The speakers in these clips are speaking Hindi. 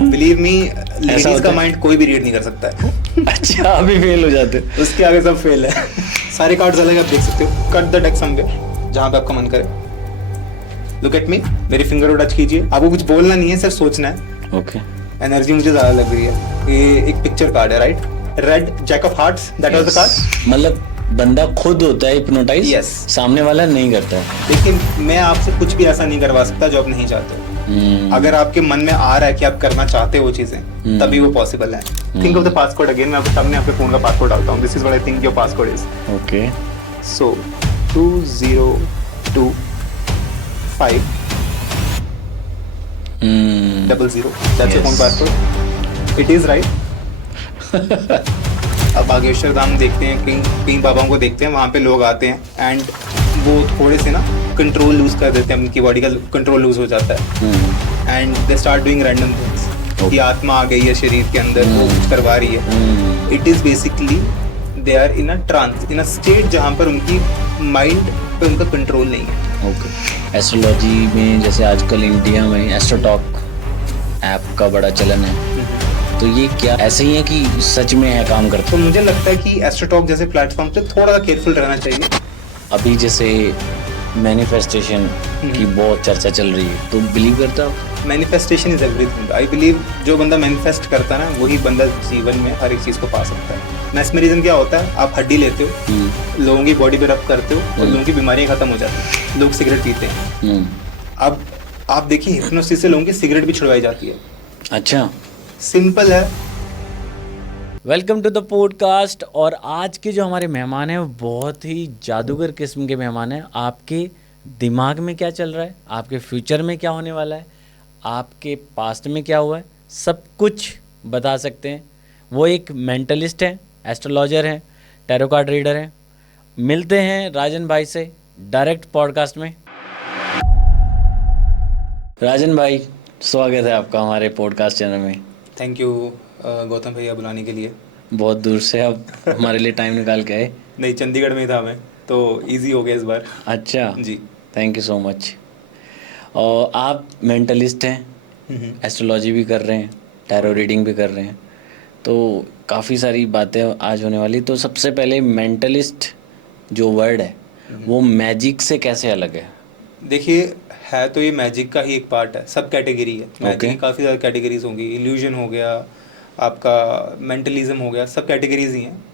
बिलीव मी, लेडीज का माइंड कोई भी रीड नहीं कर सकता है। अच्छा, अभी फेल हो जाते। उसके आगे सब फेल है। सारे कार्ड्स अलग, आप देख सकते हो। कट द डेक समवेयर जहाँ पे आपका मन करे। लुक एट मी, मेरी फिंगर को टच कीजिए। आपको कुछ बोलना नहीं है, सिर्फ सोचना है। ओके। एनर्जी मुझे ज्यादा लग रही है। ये एक पिक्चर कार्ड है, right? Red jack of hearts, that was the card. मतलब बंदा खुद होता है हिप्नोटाइज, Yes. सामने वाला नहीं करता है। लेकिन मैं आपसे कुछ भी ऐसा नहीं करवा सकता जो आप नहीं चाहते हो। अगर आपके मन में आ रहा है कि आप करना चाहते हो वो चीजें, तभी वो पॉसिबल है। Think of the passcode again. मैं आपके सामने आपके फोन का पासकोड डालता हूँ। This is what I think your passcode is. Okay. So 2025 00, that's your phone passcode. It is right. अब बागेश्वर धाम देखते हैं, किंग बाबाओं को देखते हैं, वहाँ पे लोग आते हैं एंड वो थोड़े से ना कंट्रोल लूज कर देते हैं, उनकी बॉडी का कंट्रोल लूज हो जाता है and they start doing random things कि आत्मा आ गई है शरीर के अंदर, वो कुछ करवा रही है। It is basically they are in a trance, in a state जहाँ पर उनकी माइंड पे उनका कंट्रोल नहीं है। ओके। एस्ट्रोलॉजी में जैसे आजकल इंडिया में एस्ट्रोटॉक ऐप का बड़ा चलन है, तो ये क्या ऐसे ही है कि सच में है काम करता? तो मुझे लगता है कि एस्ट्रोटॉक जैसे प्लेटफॉर्म पे थोड़ा सा केयरफुल रहना चाहिए। अभी जैसे मैनिफेस्टेशन की बहुत चर्चा चल रही है, तो बिलीव करता हो? Manifestation is everything. I believe जो बंदा मैनिफेस्ट करता है ना, वही बंदा जीवन में हर एक चीज़ को पा सकता है। मैस्मरिज्म क्या होता है? आप हड्डी लेते हो, लोगों की बॉडी पे रब करते हो और लोगों की बीमारियां खत्म हो जाती हैं। लोग सिगरेट पीते हैं। अब आप देखिए, हिप्नोसिस से लोगों की सिगरेट भी छुड़वाई जाती है। अच्छा, सिंपल है। Welcome to the podcast. और आज के जो हमारे मेहमान हैं वो बहुत ही जादूगर किस्म के मेहमान हैं। आपके दिमाग में क्या चल रहा है, आपके फ्यूचर में क्या होने वाला है, आपके पास्ट में क्या हुआ है, सब कुछ बता सकते हैं। वो एक मेंटलिस्ट हैं, एस्ट्रोलॉजर हैं, टैरो कार्ड रीडर हैं। मिलते हैं राजन भाई से डायरेक्ट पॉडकास्ट में। राजन भाई, स्वागत है आपका हमारे पॉडकास्ट चैनल में। थैंक यू गौतम भैया बुलाने के लिए। बहुत दूर से आप हमारे लिए टाइम निकाल के आए। नहीं, चंडीगढ़ में था मैं, तो इजी हो गया इस बार। अच्छा जी, थैंक यू सो मच। और आप मेंटलिस्ट हैं, एस्ट्रोलॉजी भी कर रहे हैं, टैरो रीडिंग भी कर रहे हैं, तो काफ़ी सारी बातें आज होने वाली। तो सबसे पहले मेंटलिस्ट जो वर्ड है वो मैजिक से कैसे अलग है? देखिए, है तो ये मैजिक का ही एक पार्ट है। सब कैटेगरी है मैजिक की, काफ़ी ज़्यादा कैटेगरीज होंगी। इल्यूजन हो गया, आपका मेंटलिज्म हो गया, सब कैटेगरीज ही हैं।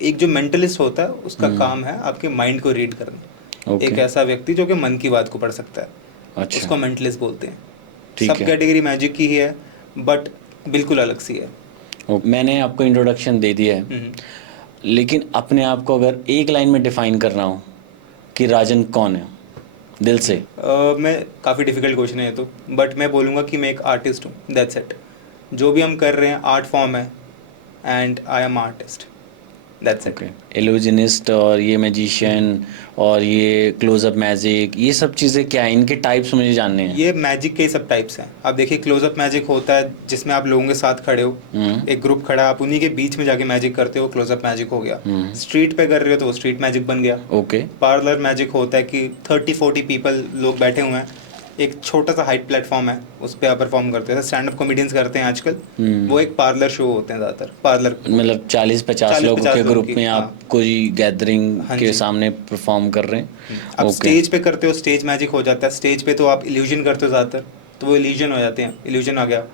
एक जो मेंटलिस्ट होता है उसका काम है आपके माइंड को रीड करना। एक ऐसा व्यक्ति जो कि मन की बात को पढ़ सकता है, अच्छा, उसको मेंटलिस्ट बोलते हैं। ठीक सब है। कैटेगरी मैजिक की ही है, बट बिल्कुल अलग सी है। मैंने आपको इंट्रोडक्शन दे दिया है, लेकिन अपने आप को अगर एक लाइन में डिफाइन करना हो कि राजन कौन है दिल से? मैं काफ़ी डिफिकल्ट क्वेश्चन है ये तो, बट मैं बोलूँगा कि मैं एक आर्टिस्ट हूँ। That's it. जो भी हम कर रहे हैं आर्ट फॉर्म है and I am artist. That's it. Illusionist और ये मैजिशियन और ये क्लोजअप मैजिक, ये सब चीज़ें क्या है? इनके टाइप्स मुझे जानने हैं। ये मैजिक के ही सब टाइप्स हैं। आप देखिए, क्लोजअप मैजिक होता है जिसमें आप लोगों के साथ खड़े हो, एक ग्रुप खड़ा है, आप उन्हीं के बीच में जाके मैजिक करते हो, क्लोजअप मैजिक हो गया। स्ट्रीट पे कर रहे हो तो वो स्ट्रीट मैजिक बन गया। ओके। पार्लर मैजिक होता है कि 30-40 पीपल लोग बैठे हुए हैं, एक छोटा सा हाइट प्लेटफॉर्म है, उस पर आप परफॉर्म करते हैं। स्टैंड अप कॉमेडियंस करते हैं आजकल, वो एक पार्लर शो होते हैं ज़्यादातर। पार्लर मतलब 40-50 लोगों के ग्रुप में हाँ। आप कोई गैदरिंग के सामने परफॉर्म कर रहे हैं। आप स्टेज पे करते हो, स्टेज मैजिक हो जाता है। स्टेज पे तो आप इल्यूजन करते हो ज़्यादातर, तो वो इल्यूजन हो जाते हैं। इल्यूजन आ गया,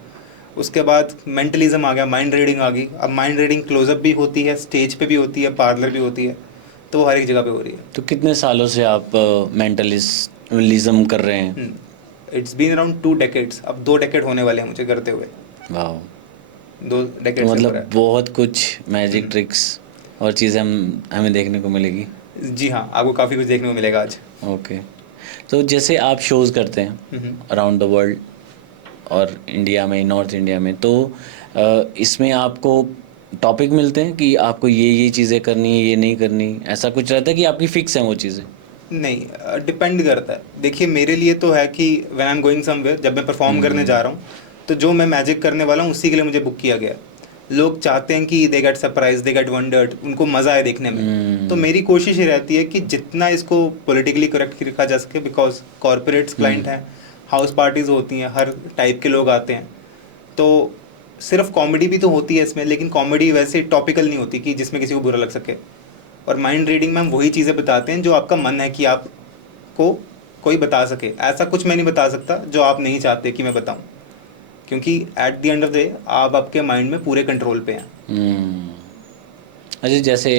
उसके बाद मेंटलिज्म आ गया, माइंड रीडिंग आ गई। अब माइंड रीडिंग क्लोजअप भी होती है, स्टेज पे भी होती है, पार्लर भी होती है, तो हर एक जगह पे हो रही है। तो कितने सालों से आप मेंटलिज्म कर रहे हैं? It's been around 2 decades। अब 2 decade होने वाले हैं मुझे करते हुए। वाह, 2 decade तो से ऊपर मतलब बहुत कुछ मैजिक ट्रिक्स और चीज़ें हमें देखने को मिलेगी। है। जी हाँ, आपको काफ़ी कुछ देखने को मिलेगा आज। ओके। तो जैसे आप शोज़ करते हैं अराउंड द वर्ल्ड और इंडिया में, नॉर्थ इंडिया में, तो इसमें आपको टॉपिक मिलते हैं कि आपको ये चीज़ें करनी है, ये नहीं करनी, ऐसा कुछ रहता है कि आपकी फिक्स हैं वो चीज़ें? नहीं, डिपेंड करता है। देखिए, मेरे लिए तो है कि when I am going somewhere, जब मैं परफॉर्म करने जा रहा हूँ, तो जो मैं मैजिक करने वाला हूँ उसी के लिए मुझे बुक किया गया है। लोग चाहते हैं कि they get surprise, they get wondered, उनको मज़ा आए देखने में। तो मेरी कोशिश ये रहती है कि जितना इसको पॉलिटिकली करेक्ट रखा जा सके, बिकॉज कॉरपोरेट्स क्लाइंट हैं, हाउस पार्टीज़ होती हैं, हर टाइप के लोग आते हैं, तो सिर्फ कॉमेडी भी तो होती है इसमें, लेकिन कॉमेडी वैसे टॉपिकल नहीं होती कि जिसमें किसी को बुरा लग सके। और माइंड रीडिंग में हम वही चीज़ें बताते हैं जो आपका मन है कि आपको कोई बता सके। ऐसा कुछ मैं नहीं बता सकता जो आप नहीं चाहते कि मैं बताऊं, क्योंकि at the end of the day आप आपके माइंड में पूरे कंट्रोल पे हैं। अच्छा, जैसे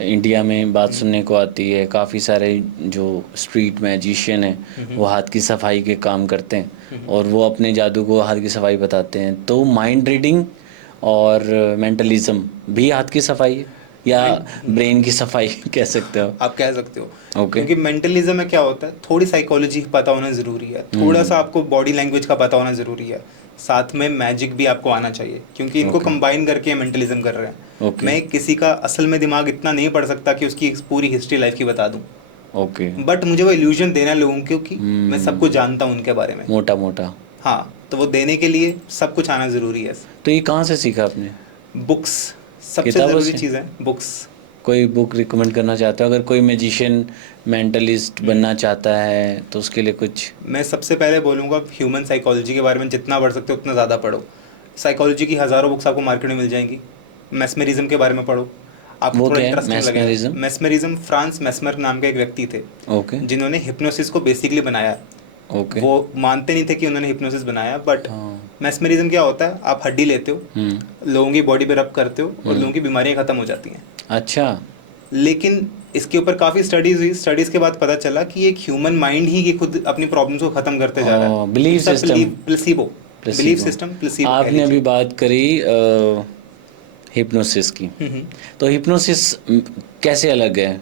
इंडिया में बात सुनने को आती है काफ़ी सारे जो स्ट्रीट मैजिशियन हैं वो हाथ की सफाई के काम करते हैं और वो अपने जादू को हाथ की सफाई बताते हैं। तो माइंड रीडिंग और मेंटलिज्म भी हाथ की सफाई है या ब्रेन की सफाई कह सकते हो? आप कह सकते हो। Okay. क्योंकि मेंटलिज्म में क्या होता है, थोड़ी साइकोलॉजी पता होना ज़रूरी है, थोड़ा सा आपको बॉडी लैंग्वेज का पता होना ज़रूरी है, साथ में मैजिक भी आपको आना चाहिए, क्योंकि इनको कंबाइन करके मेंटलिज्म कर रहे हैं। मैं किसी का असल में दिमाग इतना नहीं पढ़ सकता कि उसकी पूरी हिस्ट्री लाइफ की बता दूं। बट मुझे वो इल्यूजन देना लोगों को कि मैं सब कुछ जानता हूँ उनके बारे में, मोटा मोटा। हाँ, तो वो देने के लिए सब कुछ आना ज़रूरी है। तो ये कहाँ से सीखा आपने? बुक्स सबसे ज़रूरी चीज़ है, बुक्स। कोई बुक रिकमेंड करना चाहते हो अगर कोई मैजिशियन मेंटलिस्ट बनना चाहता है तो उसके लिए कुछ? मैं सबसे पहले बोलूँगा ह्यूमन साइकोलॉजी के बारे में जितना पढ़ सकते हो उतना ज़्यादा पढ़ो। साइकोलॉजी की हज़ारों बुक्स आपको मार्केट में मिल जाएंगी। मेस्मरिज्म के बारे में पढ़ो, आपको थोड़ा इंटरेस्टिंग लगेगा। मेस्मरिज्म फ्रांस मेस्मर नाम के एक व्यक्ति थे, जिन्होंने हिप्नोसिस को बेसिकली बनाया। वो मानते नहीं थे कि उन्होंने हिप्नोसिस बनाया, बट मेस्मरिज्म क्या होता है, आप हड्डी लेते हो, लोगों की बॉडी पे रब करते हो और लोगों की बीमारियां खत्म हो जाती हैं। अच्छा। लेकिन इसके ऊपर काफ़ी स्टडीज हुई, स्टडीज के बाद पता चला कि एक ह्यूमन माइंड ही ये खुद अपनी प्रॉब्लम्स को खत्म करते जा रहा है। Belief system, placebo, belief system, placebo. आपने अभी बात करी हिप्नोसिस की, तो हिप्नोसिस कैसे अलग है?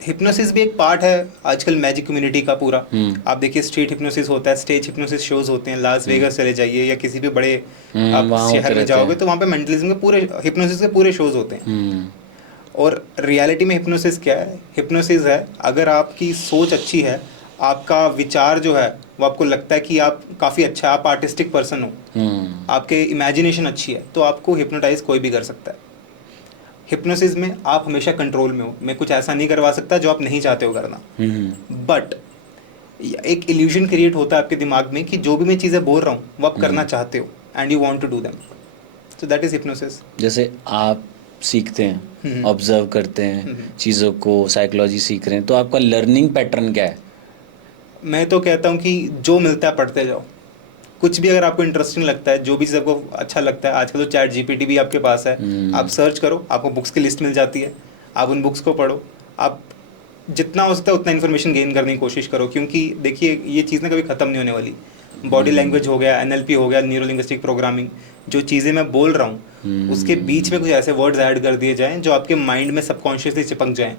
हिप्नोसिस भी एक पार्ट है आजकल मैजिक कम्युनिटी का पूरा। आप देखिए स्ट्रीट हिप्नोसिस होता है, स्टेज हिप्नोसिस शोज होते हैं, लास वेगास चले जाइए या किसी भी बड़े आप शहर में जाओगे तो वहाँ पे मेंटलिज्म के पूरे, हिप्नोसिस के पूरे शोज होते हैं। और रियलिटी में हिप्नोसिस क्या है? हिप्नोसिस है अगर आपकी सोच अच्छी है, आपका विचार जो है वो आपको लगता है कि आप काफ़ी अच्छा, आप आर्टिस्टिक पर्सन हो, आपके इमेजिनेशन अच्छी है, तो आपको हिप्नोटाइज कोई भी कर सकता है। हिप्नोसिस में आप हमेशा कंट्रोल में हो, मैं कुछ ऐसा नहीं करवा सकता जो आप नहीं चाहते हो करना, बट एक इल्यूजन क्रिएट होता है आपके दिमाग में कि जो भी मैं चीज़ें बोल रहा हूँ वो आप करना चाहते हो and you want to do them, so that is hypnosis. जैसे आप सीखते हैं, ऑब्जर्व करते हैं चीज़ों को, साइकोलॉजी सीख रहे हैं, तो आपका लर्निंग पैटर्न क्या है? मैं तो कहता हूँ कि जो मिलता है पढ़ते जाओ। कुछ भी अगर आपको इंटरेस्टिंग लगता है, जो भी चीज़ आपको अच्छा लगता है, आजकल तो चैट जीपीटी भी आपके पास है, आप सर्च करो, आपको बुक्स की लिस्ट मिल जाती है, आप उन बुक्स को पढ़ो, आप जितना हो सकता है उतना इन्फॉर्मेशन गेन करने की कोशिश करो, क्योंकि देखिए ये चीज़ ना कभी ख़त्म नहीं होने वाली। बॉडी लैंग्वेज हो गया, एनएलपी हो गया, न्यूरो लिंग्विस्टिक प्रोग्रामिंग, जो चीज़ें मैं बोल रहा हूँ उसके बीच में कुछ ऐसे वर्ड्स ऐड कर दिए जाएँ जो आपके माइंड में सबकॉन्शियसली चिपक जाएँ।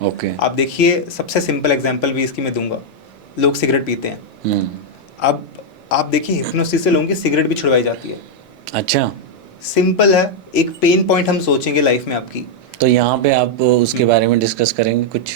ओके, आप देखिए सबसे सिंपल एग्जांपल भी इसकी मैं दूंगा, लोग सिगरेट पीते हैं, अब आप देखिए हिप्नोसिस से लोगों की सिगरेट भी छुड़वाई जाती है। अच्छा, सिंपल है, एक पेन पॉइंट हम सोचेंगे लाइफ में आपकी, तो यहाँ पे आप उसके बारे में डिस्कस करेंगे कुछ?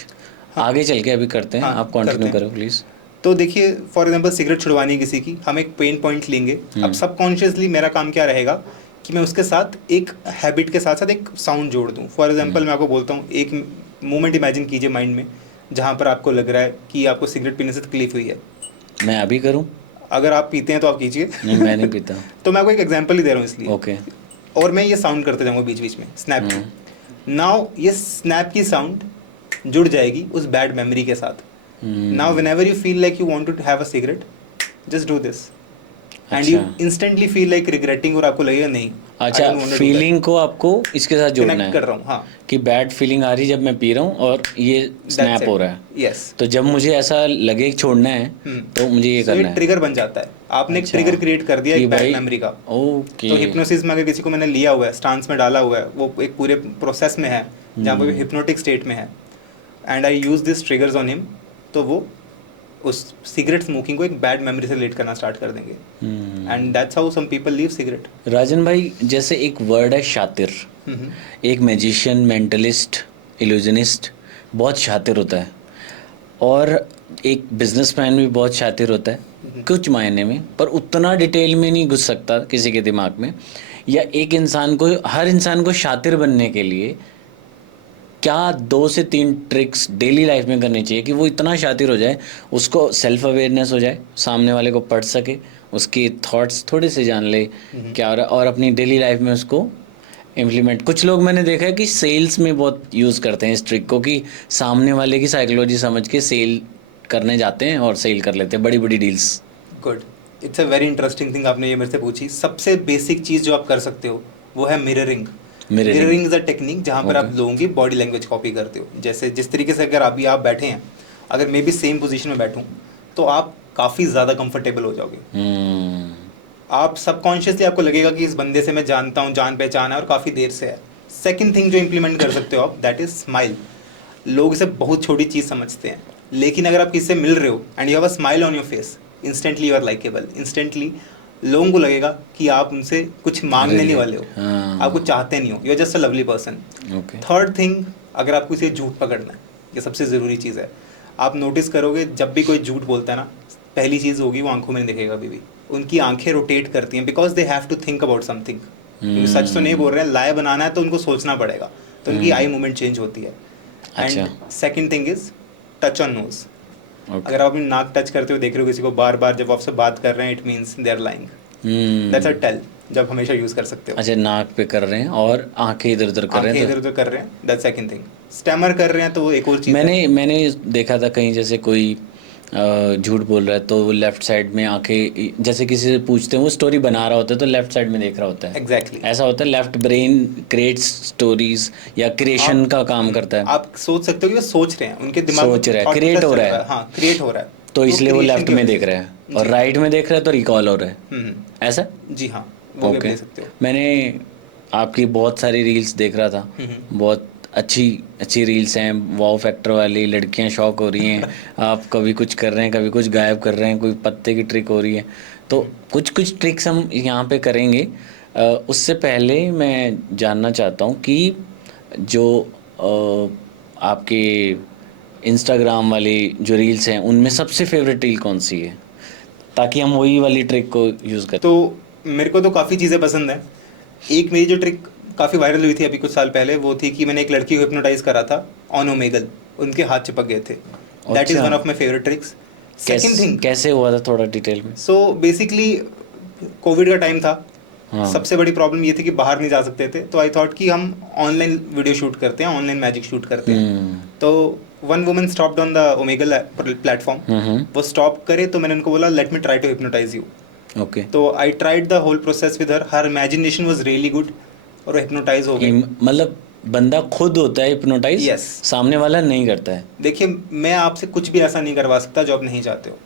हाँ, आगे चल के अभी करते हैं। हाँ, आप कंटिन्यू करो प्लीज़। तो देखिए फॉर एग्जांपल सिगरेट छुड़वानी किसी की, हम एक पेन पॉइंट लेंगे। अब सबकॉन्शियसली मेरा काम क्या रहेगा कि मैं उसके साथ एक हैबिट के साथ साथ एक साउंड जोड़ दूँ। फॉर एग्जांपल मैं आपको बोलता हूँ, एक मोमेंट इमेजिन कीजिए माइंड में जहाँ पर आपको लग रहा है कि आपको सिगरेट पीने से तकलीफ हुई है। मैं अभी करूँ? अगर आप पीते हैं तो आप कीजिए। नहीं, मैं नहीं पीता। तो मैं आपको एक एग्जांपल ही दे रहा हूँ इसलिए। ओके। और मैं ये साउंड करते जाऊँगा बीच बीच में, स्नैप की। नाउ ये स्नैप की साउंड जुड़ जाएगी उस बैड मेमोरी के साथ। Now whenever you feel like you want to have a cigarette, just do this and you instantly feel like regretting, और आपको लगेगा नहीं। अच्छा, फीलिंग को आपको इसके साथ जोड़ना है। कर रहा हूँ, हाँ, कि बैड फीलिंग आ रही जब मैं पी रहा हूँ और ये स्नैप हो रहा है। यस, तो जब मुझे ऐसा लगे छोड़ना है तो मुझे ये करना है। ट्रिगर बन जाता है, आपने एक ट्रिगर क्रिएट कर दिया एक बैड मेमोरी का। ओके। तो हिप्नोसिस में अगर किसी को मैंने लिया हुआ है, स्टांस में डाला हुआ है, वो एक पूरे प्रोसेस में है जहाँ पर हिप्नोटिक स्टेट में है, and I use this triggers on him, तो वो उस सिगरेट स्मोकिंग को एक बैड मेमोरी से रिलेट करना स्टार्ट कर देंगे, and that's how some people leave cigarette. Rajan भाई, जैसे एक वर्ड है शातिर, एक मैजिशियन, मेंटलिस्ट, इल्यूजनिस्ट बहुत शातिर होता है, और एक बिजनेसमैन भी बहुत शातिर होता है कुछ मायने में, पर उतना डिटेल में नहीं घुस सकता किसी के दिमाग में। या एक इंसान को, हर इंसान को शातिर बनने के लिए क्या 2 से 3 ट्रिक्स डेली लाइफ में करनी चाहिए कि वो इतना शातिर हो जाए, उसको सेल्फ अवेयरनेस हो जाए, सामने वाले को पढ़ सके, उसके थॉट्स थोड़े से जान ले क्या हो रहा है, और अपनी डेली लाइफ में उसको इम्प्लीमेंट। कुछ लोग मैंने देखा है कि सेल्स में बहुत यूज़ करते हैं इस ट्रिक को, कि सामने वाले की साइकोलॉजी समझ के सेल करने जाते हैं और सेल कर लेते हैं बड़ी बड़ी deals. Good, it's a very interesting thing आपने ये मेरे से पूछी। सबसे बेसिक चीज़ जो आप कर सकते हो वो है mirroring. Mirroring is a technique जहाँ पर आप लोगों की बॉडी लैंग्वेज कॉपी करते हो। जैसे जिस तरीके से अगर अभी आप बैठे हैं, अगर मैं भी सेम पोजीशन में बैठूं तो आप काफ़ी ज़्यादा कंफर्टेबल हो जाओगे। आप सबकॉन्शियसली आपको लगेगा कि इस बंदे से मैं जानता हूँ, जान पहचान है और काफ़ी देर से है। सेकंड थिंग जो इम्प्लीमेंट कर सकते हो आप, दैट इज़ स्माइल। लोग इसे बहुत छोटी चीज़ समझते हैं, लेकिन अगर आप किसी से मिल रहे हो and you have a smile on your face, instantly you are likeable. Instantly लोगों को लगेगा कि आप उनसे कुछ मांगने नहीं वाले हो, आप कुछ चाहते नहीं हो, you are just a lovely person. Third thing, अगर आपको इसे झूठ पकड़ना है, ये सबसे ज़रूरी चीज़ है। आप नोटिस करोगे जब भी कोई झूठ बोलता है ना, पहली चीज़ होगी वो आंखों में नहीं दिखेगा अभी भी, उनकी आंखें रोटेट करती हैं, because they have to think about something. क्योंकि सच तो नहीं बोल रहे हैं, लाया बनाना है तो उनको सोचना पड़ेगा, तो उनकी आई मूवमेंट चेंज होती है। And second thing is touch on nose. अगर आप अपनी नाक टच करते हो, देख रहे हो किसी को बार बार जब आपसे बात कर रहे हैं, it means they are lying. That's a tell, जब हमेशा यूज कर सकते हो। अच्छा, नाक पे कर रहे हैं और आंखें इधर उधर कर रहे हैं, इधर उधर कर रहे हैं, दैट्स सेकंड थिंग। स्टैमर कर रहे हैं तो वो एक और चीज़ है। मैंने देखा था कहीं, जैसे कोई झूठ बोल रहा है तो वो लेफ्ट साइड में आंखें, जैसे किसी से पूछते हैं, वो स्टोरी बना रहा होता है तो लेफ्ट साइड में देख रहा होता है। एग्जैक्टली ऐसा होता है, लेफ्ट ब्रेन क्रिएट्स स्टोरीज या क्रिएशन का काम करता है। आप सोच सकते हो कि वो सोच रहे हैं, उनके दिमाग में सोच रहा है, क्रिएट हो रहा है। हाँ, क्रिएट हो रहा है, तो इसलिए वो लेफ्ट में देख रहा है और राइट में देख रहा है तो रिकॉल हो रहा है। ऐसा? जी हाँ, वो भी ले सकते हो। मैंने आपकी बहुत सारी रील्स देख रहा था, बहुत अच्छी रील्स हैं, वाओ फैक्टर वाली, लड़कियां शॉक हो रही हैं, आप कभी कुछ कर रहे हैं, कभी कुछ गायब कर रहे हैं, कोई पत्ते की ट्रिक हो रही है। तो कुछ ट्रिक्स हम यहाँ पे करेंगे। उससे पहले मैं जानना चाहता हूँ कि जो आपके इंस्टाग्राम वाली जो रील्स हैं, उनमें सबसे फेवरेट रील कौन सी है, ताकि हम वही वाली ट्रिक को यूज़ करें। तो मेरे को तो काफ़ी चीज़ें पसंद हैं। एक मेरी जो ट्रिक काफ़ी वायरल हुई थी अभी कुछ साल पहले, वो थी कि मैंने एक लड़की को हिप्नोटाइज करा था ऑन ओमेगल, उनके हाथ चिपक गए थे। That is one of my favourite tricks. Second thing, कैसे हुआ था, थोड़ा डिटेल में? सो बेसिकली कोविड का टाइम था। सबसे बड़ी प्रॉब्लम ये थी कि बाहर नहीं जा सकते थे, तो आई थॉट कि हम ऑनलाइन वीडियो शूट करते हैं, ऑनलाइन मैजिक शूट करते हैं। तो one woman stopped on the Omegle platform. वो स्टॉप करे तो मैंने उनको बोला, let me try to hypnotize you. Okay, तो I tried the whole process with her. Her imagination was really good और हिप्नोटाइज हो गई। मतलब बंदा खुद होता है हिप्नोटाइज? Yes. सामने वाला नहीं करता है? देखिए, मैं आपसे कुछ भी ऐसा नहीं करवा सकता जो आप नहीं चाहते हो।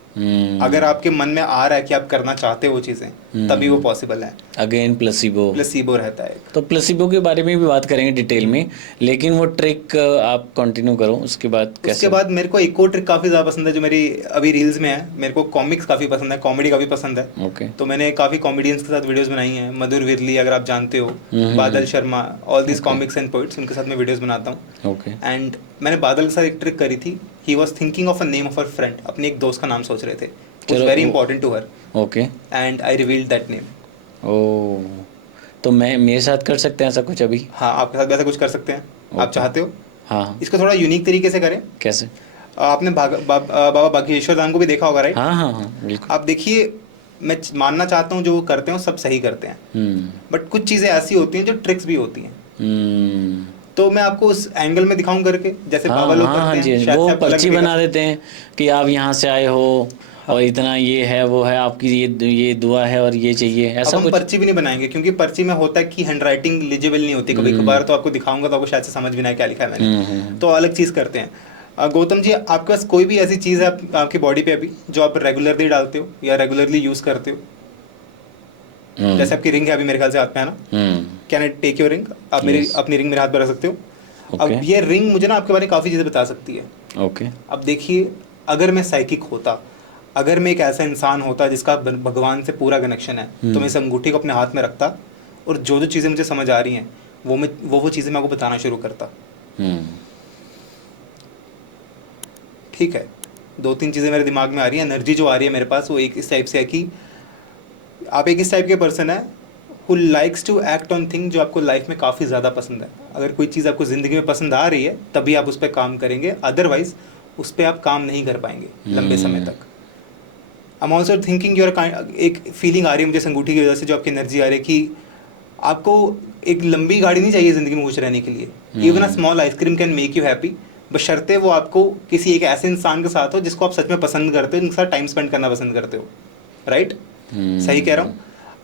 अगर आपके मन में आ रहा है कि आप करना चाहते हो वो चीज़ें, तभी वो पॉसिबल है। अगेन प्लेसिबो रहता है। तो प्लेसिबो के बारे में भी बात करेंगे डिटेल में, लेकिन वो ट्रिक आप कंटिन्यू करो। उसके बाद कैसे? उसके बाद मेरे को एक और ट्रिक काफ़ी ज़्यादा पसंद है जो मेरी अभी रील्स में है। मेरे को कॉमिक्स काफ़ी पसंद है, कॉमेडी काफ़ी पसंद है। ओके, तो मैंने काफ़ी कॉमेडियंस के साथ वीडियोस बनाई हैं। मधुर विरली, अगर आप जानते हो, बादल Sharma, all this comics and poets, उनके साथ मैं वीडियोस बनाता हूँ। ओके, एंड मैंने बादल के साथ एक ट्रिक करी थी। He was thinking of a name of her friend, अपने एक दोस्त का नाम सोच रहे थे। It was very important to her. Okay, and I revealed that name. Oh, तो मैं मेरे साथ कर सकते हैं ऐसा कुछ अभी? हाँ, आपके साथ ऐसा कुछ कर सकते हैं। आप चाहते हो? हाँ। इसको थोड़ा यूनिक तरीके से करें। कैसे? आपने बाबा बागेश्वर धाम को भी देखा होगा, राइट? हाँ हाँ हाँ, बिल्कुल। आप देखिए, मैं मानना चाहता हूँ जो वो करते हैं वो सब सही करते हैं, बट कुछ चीज़ें ऐसी होती हैं जो ट्रिक्स भी होती हैं। तो मैं आपको उस एंगल में दिखाऊं करके, जैसे बाबा लोग करते हैं। वो पर्ची बना देते हैं कि आप यहाँ से आए हो और इतना ये है, वो है, आपकी ये दुआ है और ये चाहिए, ऐसा हम कुछ? पर्ची भी नहीं बनाएंगे, क्योंकि पर्ची में होता है कि हैंडराइटिंग लिजिबल नहीं होती। कभी कभार तो आपको दिखाऊंगा तो आपको शायद से समझ भी ना क्या लिखा है मैंने। तो अलग चीज़ करते हैं। गौतम जी, आपके पास कोई भी ऐसी चीज़ है आपकी बॉडी पे अभी जो आप रेगुलरली डालते हो या रेगुलरली यूज करते हो? जैसे आपकी रिंग है अभी मेरे ख्याल से हाथ में है ना। Can I take your ring? आप मेरी अपनी रिंग मेरे हाथ पर रख सकते हो। अब ये रिंग मुझे ना आपके बारे में काफ़ी चीज़ें बता सकती है। ओके, अब देखिए, अगर मैं साइकिक होता, अगर मैं एक ऐसा इंसान होता जिसका भगवान से पूरा कनेक्शन है, तो मैं इस अंगूठी को अपने हाथ में रखता और जो जो चीज़ें मुझे समझ आ रही हैं वो चीज़ें मैं आपको बताना शुरू करता। ठीक है, 2-3 चीज़ें मेरे दिमाग में आ रही हैं। एनर्जी जो आ रही है मेरे पास वो एक इस टाइप से है कि आप एक इस टाइप के पर्सन है who likes to act on thing जो आपको लाइफ में काफ़ी ज़्यादा पसंद है। अगर कोई चीज़ आपको ज़िंदगी में पसंद आ रही है तभी आप उस पर काम करेंगे, अदरवाइज उस पर आप काम नहीं कर पाएंगे लंबे समय तक। I am also thinking your एक फीलिंग आ रही है मुझे संगूठी की वजह से, जो आपकी एनर्जी आ रही है कि आपको एक लंबी गाड़ी नहीं चाहिए ज़िंदगी में खुश रहने के लिए. Even a small ice cream can make you happy, बशर्ते वो आपको किसी एक ऐसे इंसान के साथ हो जिसको आप सच में पसंद करते हो, जिनके साथ टाइम स्पेंड करना पसंद करते हो. राइट? सही कह रहा हूँ?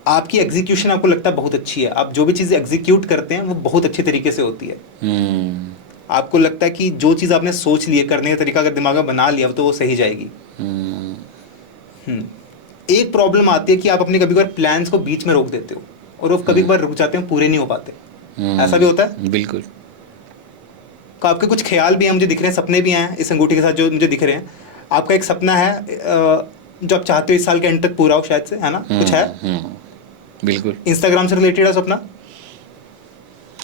आपकी एग्जीक्यूशन आपको लगता है बहुत अच्छी है, आप जो भी चीज़ एग्जीक्यूट करते हैं वो बहुत अच्छे तरीके से होती है. आपको लगता है कि जो चीज़ आपने सोच ली है, करने का तरीका अगर दिमाग में बना लिया तो वो सही जाएगी. एक प्रॉब्लम आती है कि आप अपने कभी कभार प्लान्स को बीच में रोक देते हो और वो कभी कभार रुक जाते हैं, पूरे नहीं हो पाते. ऐसा भी होता है? बिल्कुल. तो आपके कुछ ख्याल भी हैं, मुझे दिख रहे हैं, सपने भी हैं इस अंगूठी के साथ जो मुझे दिख रहे हैं. आपका एक सपना है जो आप चाहते हो इस साल के एंड तक पूरा हो शायद से, है ना? कुछ है? बिल्कुल. इंस्टाग्राम से रिलेटेड है सपना?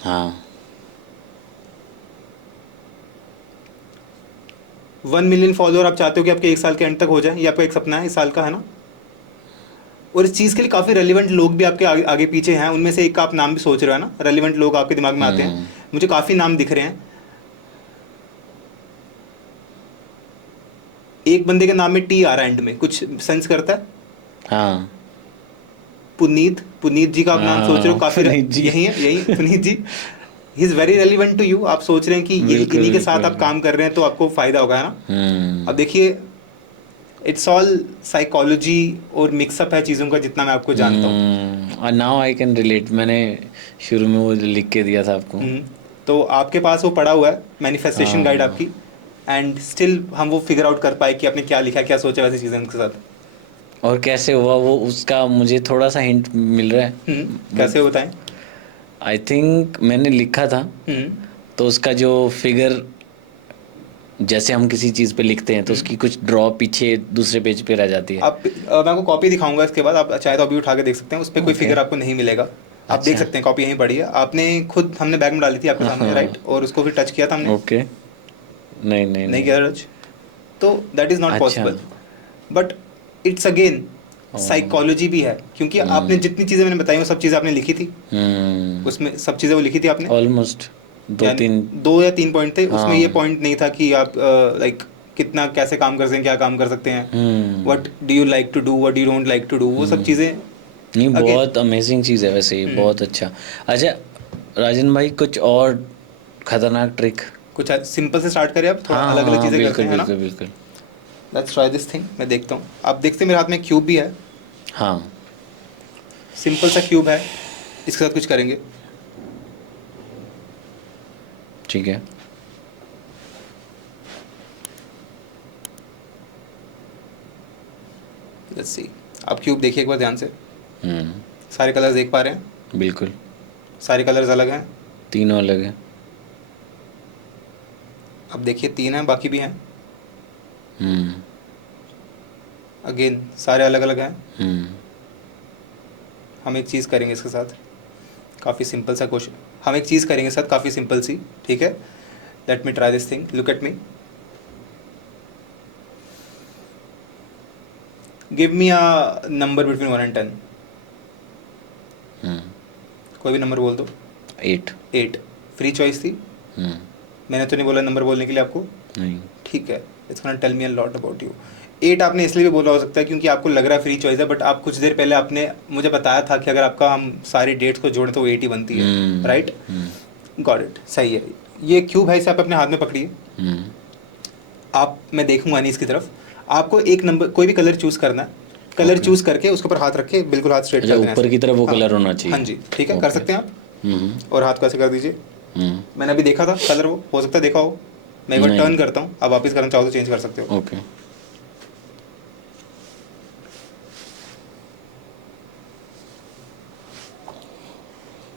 हाँ. 1 मिलियन फॉलोअर आप चाहते हो कि आपके एक साल के एंड तक हो जाए, ये आपका एक सपना है इस साल का, है ना? और इस चीज़ के लिए काफ़ी रेलिवेंट लोग भी आपके आगे पीछे हैं, उनमें से एक का आप नाम भी सोच रहे हो, है ना? रेलिवेंट लोग आपके दिमाग में आते हैं, मुझे काफ़ी नाम दिख रहे हैं. एक बंदे के नाम में टी आ रहा है एंड में, कुछ सेंस करता है? हाँ. पुनीत जी का आप नाम सोच रहे हो, काफ़ी यही है, यही Puneet ji. He is very relevant to you. आप सोच रहे हैं कि ये इन्हीं के साथ आप काम कर रहे हैं तो आपको फ़ायदा होगा, है ना? अब देखिए, इट्स ऑल साइकोलॉजी और मिक्सअप है चीज़ों का, जितना मैं आपको जानता हूँ. Now I can relate. मैंने शुरू में वो लिख के दिया था आपको. तो आपके पास वो पड़ा हुआ है मैनिफेस्टेशन गाइड आपकी, एंड स्टिल हम वो फिगर आउट कर पाए कि आपने क्या लिखा, क्या सोचा, वैसी चीज़ें उनके साथ. और कैसे हुआ वो, उसका मुझे थोड़ा सा हिंट मिल रहा है. कैसे बताएं? आई थिंक मैंने लिखा था तो उसका जो फिगर, जैसे हम किसी चीज़ पे लिखते हैं तो उसकी कुछ ड्रॉ पीछे दूसरे पेज पे रह जाती है. आप मैं आपको कॉपी दिखाऊंगा इसके बाद, आप चाहे तो अभी उठा के देख सकते हैं, उस पर कोई फिगर आपको नहीं मिलेगा. आप देख सकते हैं, कॉपी यहीं पड़ी है, आपने खुद, हमने बैग में डाली थी आपके सामने, राइट? और उसको फिर टच किया था हमने. ओके. नहीं किया टच, तो that is not possible. But it's again psychology भी है, क्योंकि आपने जितनी चीज़ें मैंने बताई वो सब चीज़ें आपने लिखी थी. उसमें सब चीज़ें वो लिखी थी आपने ऑलमोस्ट. 2 या 3 पॉइंट थे. उसमें ये पॉइंट नहीं था कि आप लाइक कितना कैसे काम कर सकते हैं, क्या काम कर सकते हैं, what do you like to do, what do you don't like to do, वो सब चीज़ें. नहीं, बहुत अमेजिंग चीज़ है वैसे, ये बहुत अच्छा. अच्छा राजन भाई, कुछ और खतरनाक ट्रिक? कुछ सिंपल से स्टार्ट करें आप, थोड़ा अलग अलग चीज़ें करते हैं, है ना? बिल्कुल. Let's try this thing. मैं देखता हूँ. आप देखते हैं मेरे हाथ में क्यूब भी है. हाँ. सिंपल सा क्यूब है, इसके साथ कुछ करेंगे. ठीक है. Let's see. आप क्यूब देखिए एक बार ध्यान से. सारे कलर्स देख पा रहे हैं? बिल्कुल. सारे कलर्स अलग हैं? तीनों अलग हैं. अब देखिए 3 हैं, बाकी भी हैं. अगेन सारे अलग अलग हैं. हम एक चीज़ करेंगे इसके साथ, काफ़ी सिंपल सा क्वेश्चन. हम एक चीज़ करेंगे साथ, काफ़ी सिंपल सी. ठीक है, late me try this thing. Look at me. Give me a number between 1 and 10. कोई भी नंबर बोल दो. 8. फ्री चॉइस थी. मैंने तो नहीं बोला नंबर बोलने के लिए आपको. नहीं. ठीक है. It's gonna tell me a lot about you. 8 आपने इसलिए भी बोला हो सकता है क्योंकि आपको लग रहा है फ्री चॉइस है, बट आप कुछ देर पहले आपने मुझे बताया था कि अगर आपका हम सारी डेट्स को जोड़ें तो 8 ही बनती है. राइट? Got it. सही है. ये क्यूब है, इसे आप अपने हाथ में पकड़िए. आप, मैं देखूंगा नहीं इसकी तरफ. आपको एक नंबर, कोई भी कलर चूज करना है. कलर चूज करके उसके ऊपर हाथ रखे, बिल्कुल हाथ स्ट्रेट कर देना. ऊपर की तरफ वो कलर होना चाहिए. हाँ जी, ठीक है, कर सकते हैं आप. और हाथ को ऐसे कर दीजिए. मैंने अभी देखा था कलर, वो हो सकता है देखा हो. मैं एक बार टर्न करता हूँ, आप वापस करना चाहो तो चेंज कर सकते हो. ओके.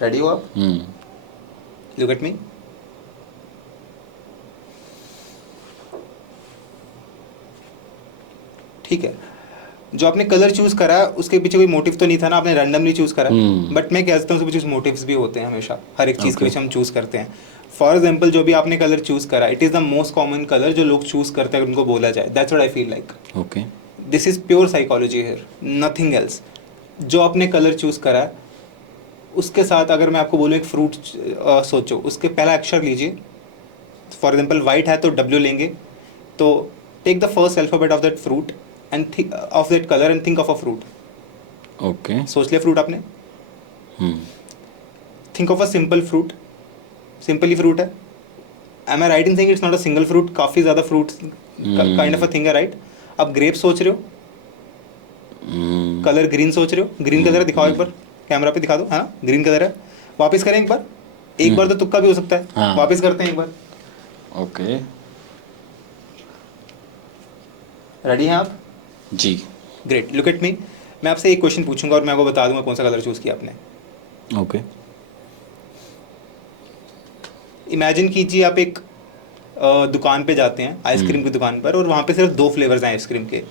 रेडी हो आप? लुक एट मी. ठीक है. जो आपने कलर चूज करा है उसके पीछे कोई मोटिव तो नहीं था ना, आपने रैंडमली चूज करा. बट मैं कह सकता हूँ उसके पीछे मोटिव्स भी होते हैं हमेशा, हर एक चीज़ के पीछे हम चूज करते हैं. फॉर एग्जाम्पल, जो भी आपने कलर चूज करा, it is the most common colour जो लोग चूज करते हैं, उनको बोला जाए. That's what I feel like. Okay. This is pure psychology here, nothing else. जो आपने कलर चूज करा है उसके साथ अगर मैं आपको बोलूँ एक फ्रूट सोचो, उसके पहला अक्षर लीजिए. फॉर एग्जाम्पल वाइट है तो W लेंगे, तो take the first alphabet of that fruit and of that colour and think of a fruit. Okay. सोच लिया फ्रूट आपने. Think of a simple fruit. Simply fruit है. Am I right in saying it's not a single fruit, काफ़ी ज़्यादा fruits kind of a thing है, राइट. अब ग्रेप सोच रहे हो, कलर ग्रीन सोच रहे हो. ग्रीन कलर है, दिखाओ एक बार कैमरा पे, दिखा दो. हाँ, ग्रीन कलर है. वापस करें एक बार. एक बार तो तुक्का भी हो सकता है. हाँ. वापस करते हैं एक बार. ओके. रेडी हैं आप? जी. ग्रेट. लुक एट मी. मैं आपसे एक क्वेश्चन पूछूंगा और मैं आपको बता दूंगा कौन सा कलर चूज़ किया आपने. ओके. इमेजिन कीजिए आप एक दुकान पे जाते हैं, आइसक्रीम की दुकान पर, और वहाँ पे सिर्फ 2 फ्लेवर्स हैं आइसक्रीम के.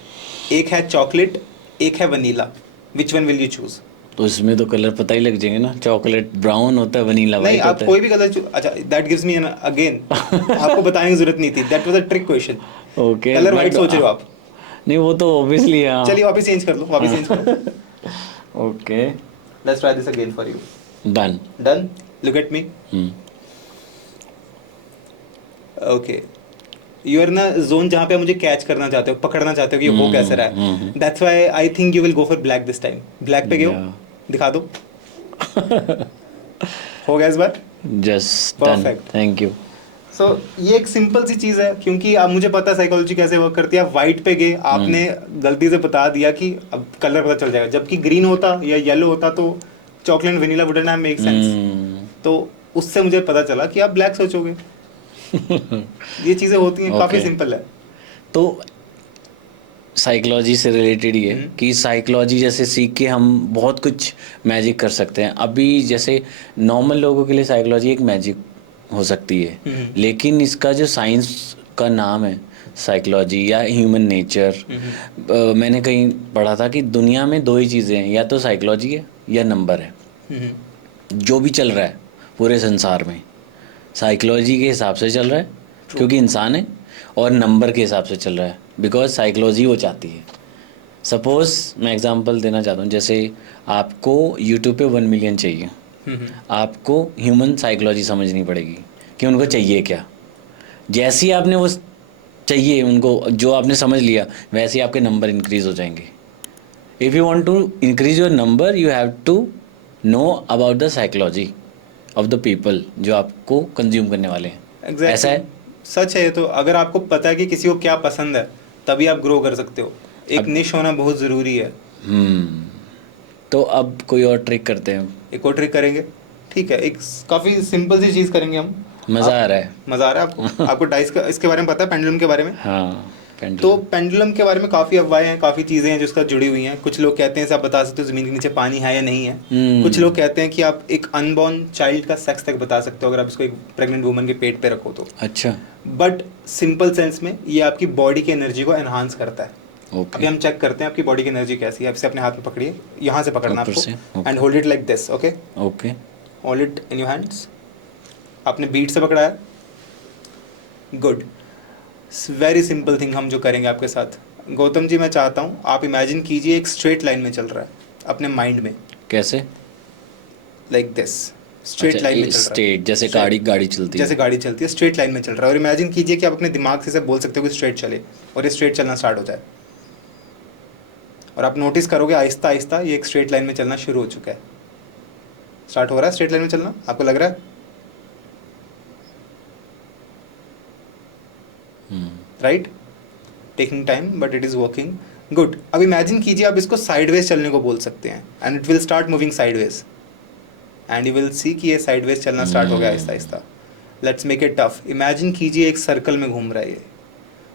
एक है चॉकलेट, एक है vanilla. Which one will you choose? तो इसमें तो कलर पता ही लग जाएंगे ना. चॉकलेट ब्राउन होता है, वनीला नहीं, वाइट आप होता कोई भी कलर अच्छा, दैट गिव्स मी अगेन आपको बताने की जरूरत नहीं थी. That was a trick question. है. ओके. कलर वाइट सोच रहे हो आप. नहीं, वो तो ऑब्वियसली. हाँ. चलिए वापस चेंज कर लो, वापस चेंज करो. Okay. Let's try this again for you. Done. Done. Look at me. Okay. You are ना जोन जहाँ पे मुझे कैच करना चाहते हो, पकड़ना चाहते हो कि ये हो कैसे रहा है. That's why I think you will go for black this time. Black पे गयो. दिखा दो. हो गया इस बार. Just done. Perfect. Thank you. So ये एक सिंपल सी चीज़ है, क्योंकि अब मुझे पता है साइकोलॉजी कैसे वर्क करती है. आप वाइट पे गए, आपने गलती से बता दिया कि अब कलर पता चल जाएगा. जबकि ग्रीन होता या येलो होता तो chocolate vanilla wouldn't have make sense. तो उससे मुझे पता चला कि आप ब्लैक सोचोगे. ये चीज़ें होती हैं. काफ़ी Okay. सिंपल है. तो साइकोलॉजी से रिलेटेड ही है कि साइकोलॉजी जैसे सीख के हम बहुत कुछ मैजिक कर सकते हैं. अभी जैसे नॉर्मल लोगों के लिए साइकोलॉजी एक मैजिक हो सकती है, लेकिन इसका जो साइंस का नाम है साइकोलॉजी या ह्यूमन नेचर, मैंने कहीं पढ़ा था कि दुनिया में 2 ही चीज़ें हैं, या तो साइकोलॉजी है या नंबर है. जो भी चल रहा है पूरे संसार में साइकोलॉजी के हिसाब से चल रहा है. क्योंकि इंसान है, और नंबर के हिसाब से चल रहा है बिकॉज साइकोलॉजी वो चाहती है. सपोज मैं एग्जांपल देना चाहता हूँ. जैसे आपको यूट्यूब पे 1 मिलियन चाहिए, आपको ह्यूमन साइकोलॉजी समझनी पड़ेगी कि उनको चाहिए क्या. जैसे ही आपने वो चाहिए उनको, जो आपने समझ लिया, वैसे ही आपके नंबर इंक्रीज हो जाएंगे. If you want to increase your number, you have to know about the psychology of the people जो आपको कंज्यूम करने वाले हैं. Exactly. ऐसा है. सच है. तो अगर आपको पता है कि किसी को क्या पसंद है, तभी आप ग्रो कर सकते हो. एक निश होना बहुत ज़रूरी है. तो अब कोई और ट्रिक करते हैं. एक और ट्रिक करेंगे. ठीक है. एक काफ़ी सिंपल सी चीज़ करेंगे हम. मज़ा आ रहा है. मज़ा आ रहा है आपको? आपको डाइस का इसके बारे में पता है, पेंडुलम के बारे में? हाँ. तो पेंडुलम के बारे में काफ़ी अफवाहें हैं, काफ़ी चीज़ें हैं जो इसका जुड़ी हुई हैं. कुछ लोग कहते हैं आप बता सकते हो ज़मीन के नीचे पानी है या नहीं है. कुछ लोग कहते हैं कि आप एक अनबॉर्न चाइल्ड का सेक्स तक बता सकते हो अगर आप इसको एक प्रेग्नेंट वुमन के पेट पे रखो तो. अच्छा. बट सिंपल सेंस में ये आपकी बॉडी की एनर्जी को एनहांस करता है. ओके. अभी हम चेक करते हैं आपकी बॉडी की एनर्जी कैसी है. आप इसे अपने हाथ में पकड़िए. यहाँ से पकड़ना ऊपर से. आपको, and hold it like this. Okay. Okay. Hold it in your hands. आपने बीट से पकड़ा है. गुड. वेरी सिंपल थिंग हम जो करेंगे आपके साथ. गौतम जी, मैं चाहता हूँ आप इमेजिन कीजिए एक स्ट्रेट लाइन में चल रहा है अपने माइंड में. कैसे? Like this. स्ट्रेट लाइन में चल रहा है. स्ट्रेट जैसे गाड़ी चलती है. जैसे गाड़ी चलती है, स्ट्रेट लाइन में चल रहा है. और इमेजिन कीजिए कि आप अपने दिमाग से बोल सकते हो कि स्ट्रेट चले, और ये स्ट्रेट चलना स्टार्ट हो जाए. और आप नोटिस करोगे आहिस्ता आहिस्ता ये एक स्ट्रेट लाइन में चलना शुरू हो चुका है. स्टार्ट हो रहा है स्ट्रेट लाइन में चलना. आपको लग रहा है? Right. Taking time but it is working. Good. अब इमेजिन कीजिए आप इसको साइडवेज चलने को बोल सकते हैं, and it will start moving sideways, and you will see कि ये साइडवेज चलना स्टार्ट हो गया Aahista Aahista. Let's make it tough. Imagine कीजिए एक सर्कल में घूम रहा है ये,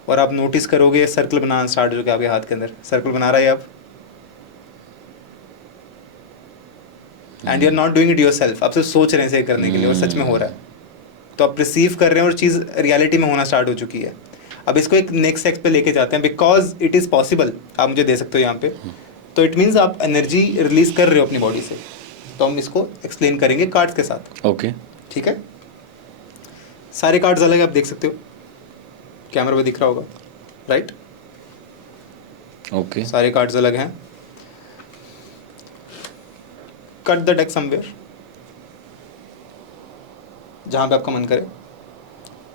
और आप नोटिस करोगे सर्कल बनाना स्टार्ट हो गया आपके हाथ के अंदर. सर्कल बना रहा है आप, and you are not doing it yourself. आप सिर्फ सोच रहे हैं इसे करने के लिए, और सच में हो रहा है. तो आप रिसीव कर रहे हैं और चीज़ रियलिटी में होना स्टार्ट हो चुकी है. अब इसको एक नेक्स्ट स्टेप पे लेके जाते हैं, बिकॉज इट इज़ पॉसिबल. आप मुझे दे सकते हो यहाँ पे, तो इट मीन्स आप एनर्जी रिलीज कर रहे हो अपनी बॉडी से. तो हम इसको एक्सप्लेन करेंगे कार्ड्स के साथ. ओके. ठीक है. सारे कार्ड्स अलग आप देख सकते हो, कैमरा पे दिख रहा होगा. राइट. ओके. सारे कार्ड्स अलग हैं. कट द डेक समवेयर, जहाँ पे आपका मन करे.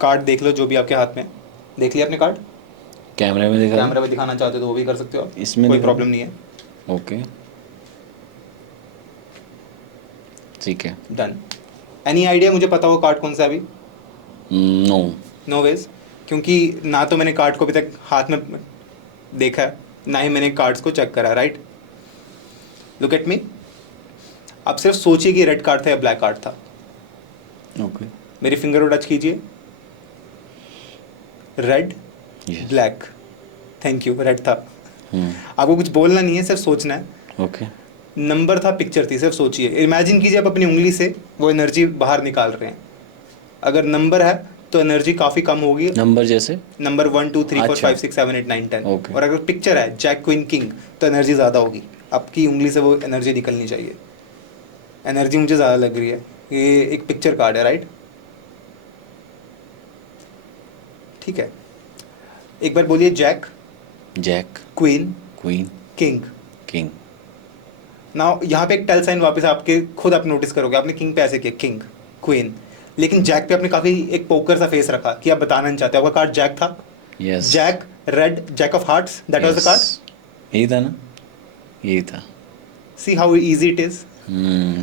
कार्ड देख लो जो भी आपके हाथ में. देख लिया आपने कार्ड? कैमरे में दिखा कैमरा में दिखाना चाहते हो तो वो भी कर सकते हो आप, इसमें कोई दिखा- प्रॉब्लम नहीं है। ओके, ठीक है। डन। एनी आइडिया मुझे पता हो कार्ड कौन सा है अभी? नो। नो वेज, क्योंकि ना तो मैंने कार्ड को अभी तक हाथ में देखा है, ना ही मैंने कार्ड्स को चेक करा, राइट? लुक एट मी। आप सिर्फ सोचिए कि रेड कार्ड था या ब्लैक कार्ड था। ओके, मेरी फिंगर को टच कीजिए। Red, yes, black. Thank you, red था। हम्म, आपको कुछ बोलना नहीं है, सिर्फ सोचना है। ओके, नंबर था, पिक्चर थी, सिर्फ सोचिए। इमेजिन कीजिए आप अपनी उंगली से वो एनर्जी बाहर निकाल रहे हैं। अगर नंबर है तो एनर्जी काफ़ी कम होगी। नंबर जैसे? नंबर 1 2 3 4 अच्छा। 5 6 7 8 9 10। Okay. और अगर पिक्चर है जैक क्वीन किंग तो एनर्जी ज़्यादा होगी। आपकी उंगली से वो एनर्जी निकलनी चाहिए। एनर्जी मुझे ज़्यादा लग रही है। ये एक पिक्चर कार्ड है, राइट? ठीक है, एक बार बोलिए jack, jack, queen, queen, king. King. Now यहाँ पे एक टेल साइन वापस आपके खुद आप नोटिस करोगे। आपने किंग पे ऐसे किया, किंग, क्वीन, लेकिन जैक पे आपने काफ़ी एक पोकर सा फेस रखा कि आप बताना नहीं चाहते। आपका कार्ड जैक था। Yes, jack, red, jack of hearts, that was the card. यही था ना, यही था। See how easy it is.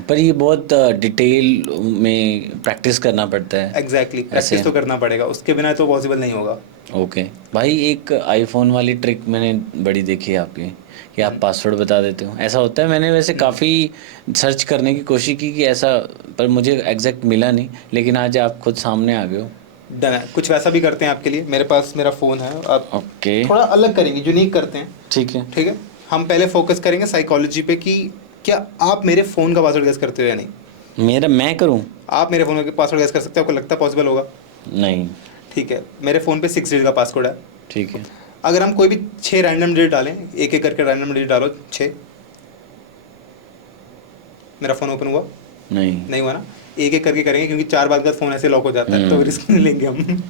पर ये बहुत डिटेल में प्रैक्टिस करना पड़ता है। एग्जैक्टली, ऐसे। प्रैक्टिस तो करना पड़ेगा, उसके बिना तो पॉसिबल नहीं होगा। ओके भाई, एक आईफोन वाली ट्रिक मैंने बड़ी देखी है आपकी कि आप पासवर्ड बता देते हो। ऐसा होता है? मैंने वैसे काफ़ी सर्च करने की कोशिश की कि ऐसा, पर मुझे एग्जैक्ट मिला नहीं, लेकिन आज आप खुद सामने आ गए हो। डन है, कुछ वैसा भी करते हैं आपके लिए। मेरे पास मेरा फ़ोन है, आप ओके, थोड़ा अलग करेंगे, यूनिक करते हैं। ठीक है। ठीक है, हम पहले फोकस करेंगे साइकोलॉजी पे कि क्या आप मेरे फ़ोन का पासवर्ड गेस करते हो या नहीं। मैं करूं? आप मेरे फ़ोन का पासवर्ड गेस कर सकते हो? आपको लगता है पॉसिबल होगा? नहीं। ठीक है, मेरे फ़ोन पे 6 डिजिट का पासवर्ड है। ठीक है, अगर हम कोई भी 6 रैंडम डिजिट डालें, एक एक करके रैंडम डिजिट डालो, 6। मेरा फ़ोन ओपन हुआ? नहीं। नहीं हुआ ना? एक एक करके करेंगे, क्योंकि 4 बार का फ़ोन ऐसे लॉक हो जाता है, तो रिस्क नहीं लेंगे हम।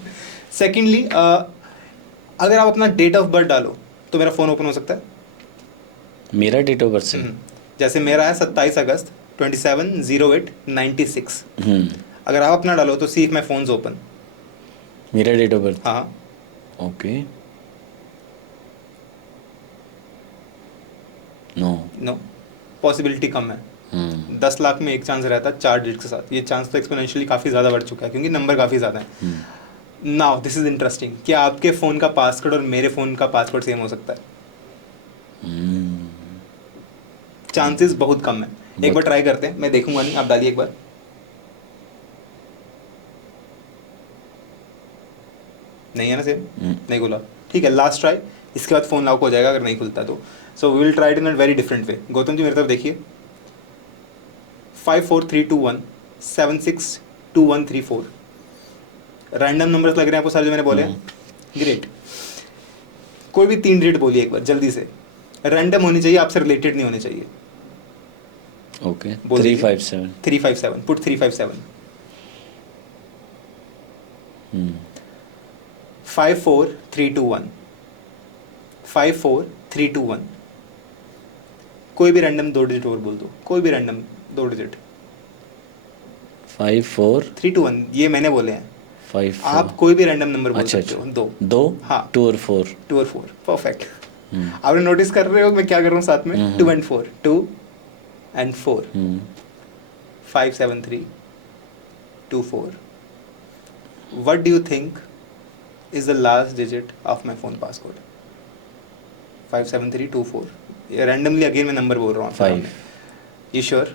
सेकेंडली, अगर आप अपना डेट ऑफ बर्थ डालो तो मेरा फ़ोन ओपन हो सकता है। मेरा डेट ऑफ बर्थ से? जैसे मेरा है 27 अगस्त 27/08/96। अगर आप अपना डालो तो see if my phones open. मेरा डेट ऑफ बर्थ? हाँ, ओके, नो। नो, पॉसिबिलिटी कम है। 10 लाख में एक चांस रहता है 4 डिजिट के साथ। ये चांस तो एक्सपोनेंशियली काफ़ी ज़्यादा बढ़ चुका है, क्योंकि नंबर काफ़ी ज़्यादा है। नाउ दिस इज इंटरेस्टिंग, क्या आपके फ़ोन का पासवर्ड और मेरे फ़ोन का पासवर्ड सेम हो सकता है? चांसेस बहुत कम है। एक बार ट्राई करते हैं, मैं देखूंगा नहीं, आप डालिए एक बार। नहीं है ना सेम? नहीं खुला। ठीक है, लास्ट ट्राई, इसके बाद फ़ोन लॉक हो जाएगा अगर नहीं खुलता तो। So we will try it in a very different way. Gautam ji मेरी तरफ देखिए। 54321 762134 रैंडम नंबर्स लग रहे हैं आपको सारे जो मैंने बोले हैं? ग्रेट। कोई भी 3 डिजिट बोलिए एक बार जल्दी से। रैंडम होनी चाहिए, आपसे रिलेटेड नहीं होने चाहिए। ओके, बोल दीजिए। 357। 357, पुट 357। 54321 54321। कोई भी रैंडम 2 डिजिट और बोल दो, कोई भी रैंडम 2 डिजिट। 54321। ये मैंने बोले हैं। आप कोई भी रैंडम नंबर बोल सकते हो। दो। हाँ, 2 और 4। 2 और 4, परफेक्ट। आपने नोटिस कर रहे हो मैं क्या कर रहा हूँ साथ में? 2 and 4, 2 and 4। 57324। What do you think is the last digit of my phone passcode? 57324। ये रैंडमली अगेन मैं नंबर बोल रहा हूँ। 5। You sure?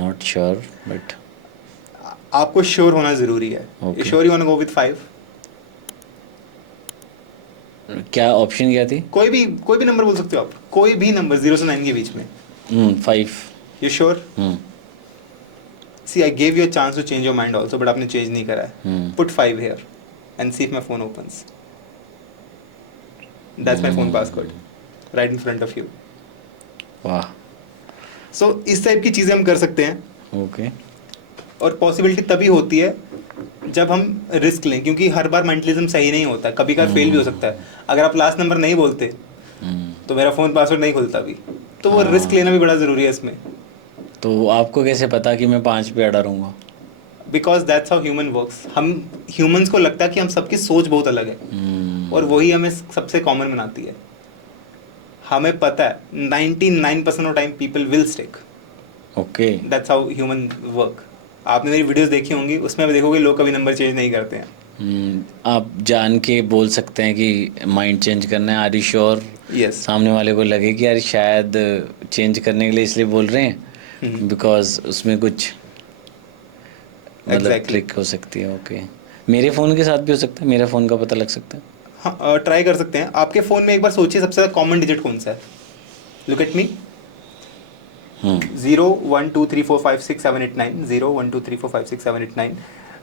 Not sure but आपको श्योर होना जरूरी है। Okay. You sure you wanna go with 5? क्या ऑप्शन क्या थी? कोई भी नंबर बोल सकते हो आप, कोई भी नंबर 0 से 9 के बीच में। 5। You sure? See, I gave you a chance to change your mind also, but आपने चेंज नहीं करा है। Put 5 here and see if my phone opens. That's my phone passcode, right in front of you. वाह, So इस टाइप की चीज़ें हम कर सकते हैं। ओके। और पॉसिबिलिटी तभी होती है जब हम रिस्क लें, क्योंकि हर बार मेंटलिज्म सही नहीं होता, कभी कभार फेल भी हो सकता है। अगर आप लास्ट नंबर नहीं बोलते तो मेरा फ़ोन पासवर्ड नहीं खुलता भी, तो वो रिस्क लेना भी बड़ा ज़रूरी है इसमें। तो आपको कैसे पता कि मैं 5 पे अड़ा रहूँगा? Because that's how human works. हम ह्यूमंस को लगता है कि हम सबकी सोच बहुत अलग है। और वही हमें सबसे कॉमन बनाती है. हमें पता है 99% of time people will stick. Okay. That's how human work. आपने मेरी वीडियोस देखी होंगी, उसमें भी देखोगे लोग कभी नंबर चेंज नहीं करते हैं. आप जान के बोल सकते हैं कि माइंड चेंज करना है, आर यू श्योर? यस. सामने वाले को लगे कि यार शायद चेंज करने के लिए इसलिए बोल रहे हैं बिकॉज उसमें कुछ मतलब ट्रिक हो सकती है. ओके. मेरे फ़ोन के साथ भी हो सकता है, मेरा फ़ोन का पता लग सकता है. हाँ, ट्राई कर सकते हैं. आपके फ़ोन में एक बार सोचिए सबसे ज़्यादा कॉमन डिजिट कौन सा है. लुक एट मी. 0 1 2 3 4 5 6 7 8 9. 0 1 2 3 4 5 6 7 8 9.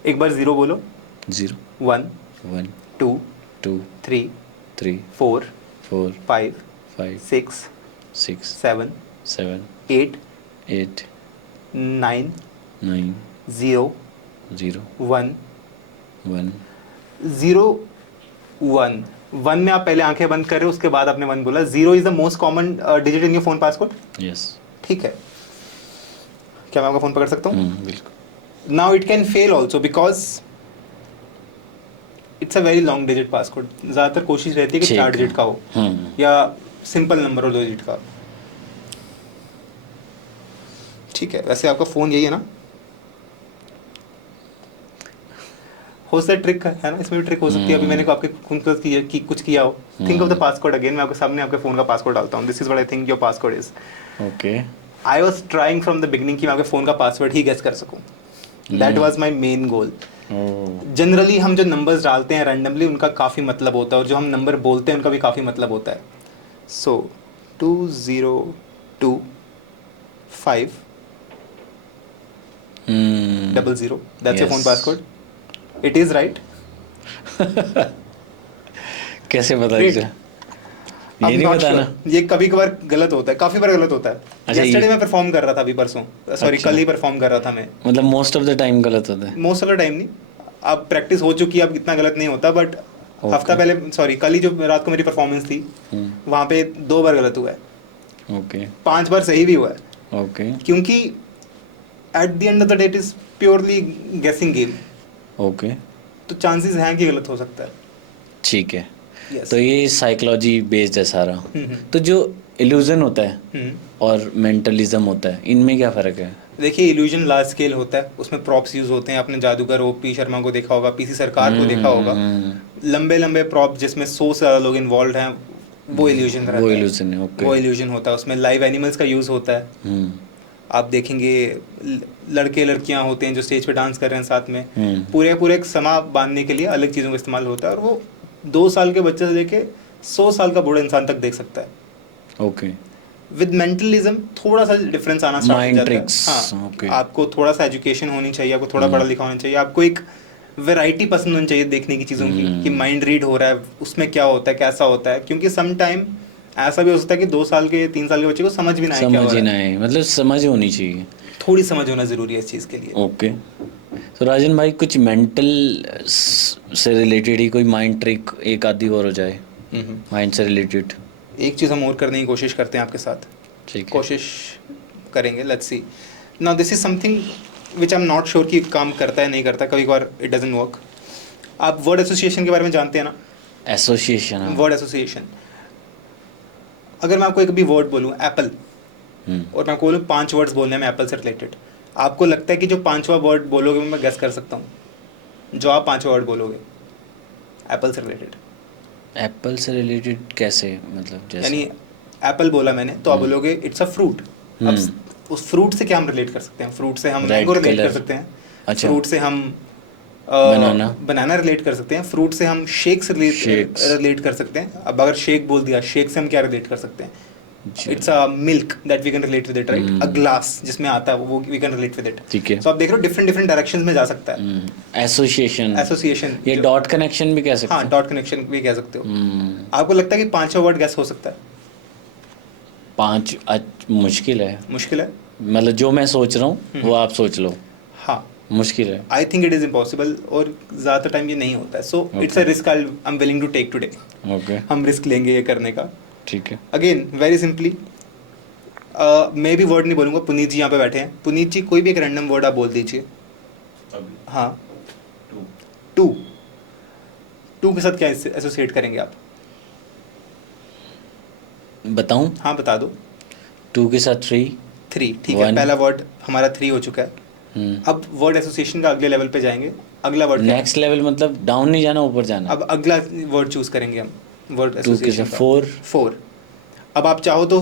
एक बार 0 बोलो. 0 1 1 2 2 3 3 4 4 5 5 6 6 7 7 8 8 9 9 0 0 1 1 0 1. 1 में आप पहले आंखें बंद कर रहे हो, उसके बाद आपने 1 बोला. 0 is the most common digit in your phone passcode. Yes. ठीक है. क्या मैं आपका फोन पकड़ सकता हूँ? बिल्कुल. Now it can fail also because it's a very long digit passcode. ज़्यादातर कोशिश रहती है कि 4 डिजिट का हो या सिंपल नंबर हो 2 डिजिट का. ठीक है. वैसे आपका फ़ोन यही है ना? हो सकता है ट्रिक है ना, इसमें भी ट्रिक हो सकती है. अभी मैंने आपके खून की कुछ किया हो. Think of the passcode again. मैं आपके सामने आपके फ़ोन का पासकोड डालता हूँ. This is what I think your passcode is. Okay. I was trying from the beginning कि मैं आपके फ़ोन का पासवर्ड ही गेस कर सकूँ. That was my main goal. Generally हम जो नंबर्स डालते हैं रैंडमली उनका काफ़ी मतलब होता है, और जो हम नंबर बोलते हैं उनका भी काफ़ी मतलब होता है. सो 2 0 2 5 00. That's your phone passcode. It is right. कैसे पता Great. चला? ये नहीं बताना. ये कभी कभार गलत होता है, काफ़ी बार गलत होता है. अच्छा, yesterday मैं परफॉर्म कर रहा था, अभी परसों सॉरी अच्छा. कल ही परफॉर्म कर रहा था मैं. मतलब मोस्ट ऑफ द टाइम गलत होता है. मोस्ट ऑफ द टाइम नहीं, अब प्रैक्टिस हो चुकी है, अब इतना गलत नहीं होता. बट हफ्ता पहले सॉरी कल ही जो रात को मेरी परफॉर्मेंस थी वहाँ पे 2 बार गलत हुआ है. ओके. 5 बार सही भी हुआ है. ओके. क्योंकि at the end of the day it is purely गेसिंग गेम. ओके. तो चांसेस हैं कि गलत हो सकता है. ठीक है. Yes. तो ये साइकोलॉजी बेस्ड है सारा. तो जो इल्यूजन होता है और मेंटलिज्म होता है, इनमें क्या फ़र्क है? देखिए, इल्यूजन लार्ज स्केल होता है, उसमें प्रॉप्स यूज होते हैं. आपने जादूगर पी शर्मा को देखा होगा, पीसी सरकार को देखा होगा. लंबे लंबे प्रॉप जिसमें 100 से ज़्यादा लोग इन्वॉल्व हैं, वो इल्यूजन रहता है. वो इल्यूजन है. ओके. वो इल्यूजन होता है. उसमें लाइव एनिमल्स का यूज़ होता है. आप देखेंगे लड़के लड़कियां होते हैं जो स्टेज पे डांस कर रहे हैं साथ में. पूरे एक समा बांधने के लिए अलग चीज़ों का इस्तेमाल होता है, और वो 2 साल के बच्चे से लेके 100 साल का बूढ़ा इंसान तक देख सकता है. ओके. विद मेंटलिज्म थोड़ा सा डिफरेंस आना स्टार्ट हो जाता है. हाँ, okay. आपको थोड़ा सा एजुकेशन होनी चाहिए, आपको थोड़ा पढ़ा लिखा होना चाहिए, आपको एक वैरायटी पसंद होनी चाहिए देखने की चीज़ों की, कि माइंड रीड हो रहा है, उसमें क्या होता है, कैसा होता है. क्योंकि सम टाइम ऐसा भी हो सकता है कि 2 साल के 3 साल के बच्चे को समझ भी ना आए क्या हो रहा है. मतलब समझ होनी चाहिए. थोड़ी समझ होना ज़रूरी है इस चीज़ के लिए. ओके. तो राजन भाई, कुछ मेंटल से रिलेटेड ही कोई माइंड ट्रिक एक आधी और हो जाए माइंड से रिलेटेड. एक चीज़ हम और करने की कोशिश करते हैं आपके साथ. ठीक है. कोशिश करेंगे. Let's see. Now this is something which I am not sure कि काम करता है नहीं करता. कभी कभार इट डजंट वर्क. आप वर्ड एसोसिएशन के बारे में जानते हैं ना? एसोसिएशन. Word association. अगर मैं आपको एक भी वर्ड बोलूँ एप्पल, और मैं आपको बोलूँ 5 वर्ड्स बोलने हैं मैं एप्पल से रिलेटेड, आपको लगता है कि जो 5वां वर्ड बोलोगे मैं गेस कर सकता हूँ? जो आप 5वां वर्ड बोलोगे एप्पल से रिलेटेड. एप्पल से रिलेटेड कैसे? मतलब जैसे यानी एप्पल बोला मैंने तो आप बोलोगे इट्स अ फ्रूट. अब उस फ्रूट से क्या हम रिलेट कर सकते हैं? फ्रूट से हम मैंगो रिलेट कर सकते हैं. अच्छा. फ्रूट से हम बनाना रिलेट कर सकते हैं. फ्रूट से हम शेक से रिलेट कर सकते हैं. अब अगर शेक बोल दिया, शेक से हम क्या रिलेट कर सकते हैं? It's a milk that we can relate with it, right? A glass जिसमें आता है वो we can relate with it. ठीक है. सो आप देख रहे हो डिफरेंट डायरेक्शंस में जा सकता है. एसोसिएशन. ये डॉट कनेक्शन भी कह सकते हैं. हाँ, डॉट कनेक्शन भी कह सकते हो. आपको लगता है कि 5वां वर्ड गैस हो सकता है? 5 मुश्किल है. मुश्किल है. मतलब जो मैं सोच रहा हूँ वो आप सोच लो. हाँ, मुश्किल है. I think it is impossible, और ज़्यादातर टाइम ये नहीं होता है. So it's a risk I am willing to take today. Okay. हम रिस्क लेंगे ये करने का. ठीक है. अगेन वेरी सिंपली, मैं भी वर्ड नहीं बोलूँगा. पुनीत जी यहाँ पे बैठे हैं. पुनीत जी कोई भी एक रैंडम वर्ड आप बोल दीजिए. हाँ, 2. 2 के साथ क्या एसोसिएट करेंगे आप? बताऊं? हाँ बता दो। 2 के साथ 3। 3 ठीक है, One. पहला वर्ड हमारा 3 हो चुका है। अब वर्ड एसोसिएशन का अगले लेवल पे जाएंगे। अगला वर्ड क्या है? नेक्स्ट लेवल मतलब डाउन नहीं जाना, ऊपर जाना। अब अगला वर्ड चूज करेंगे हम वर्ड 2 के एसोसिएशन साथ का। 4। 4। अब आप चाहो तो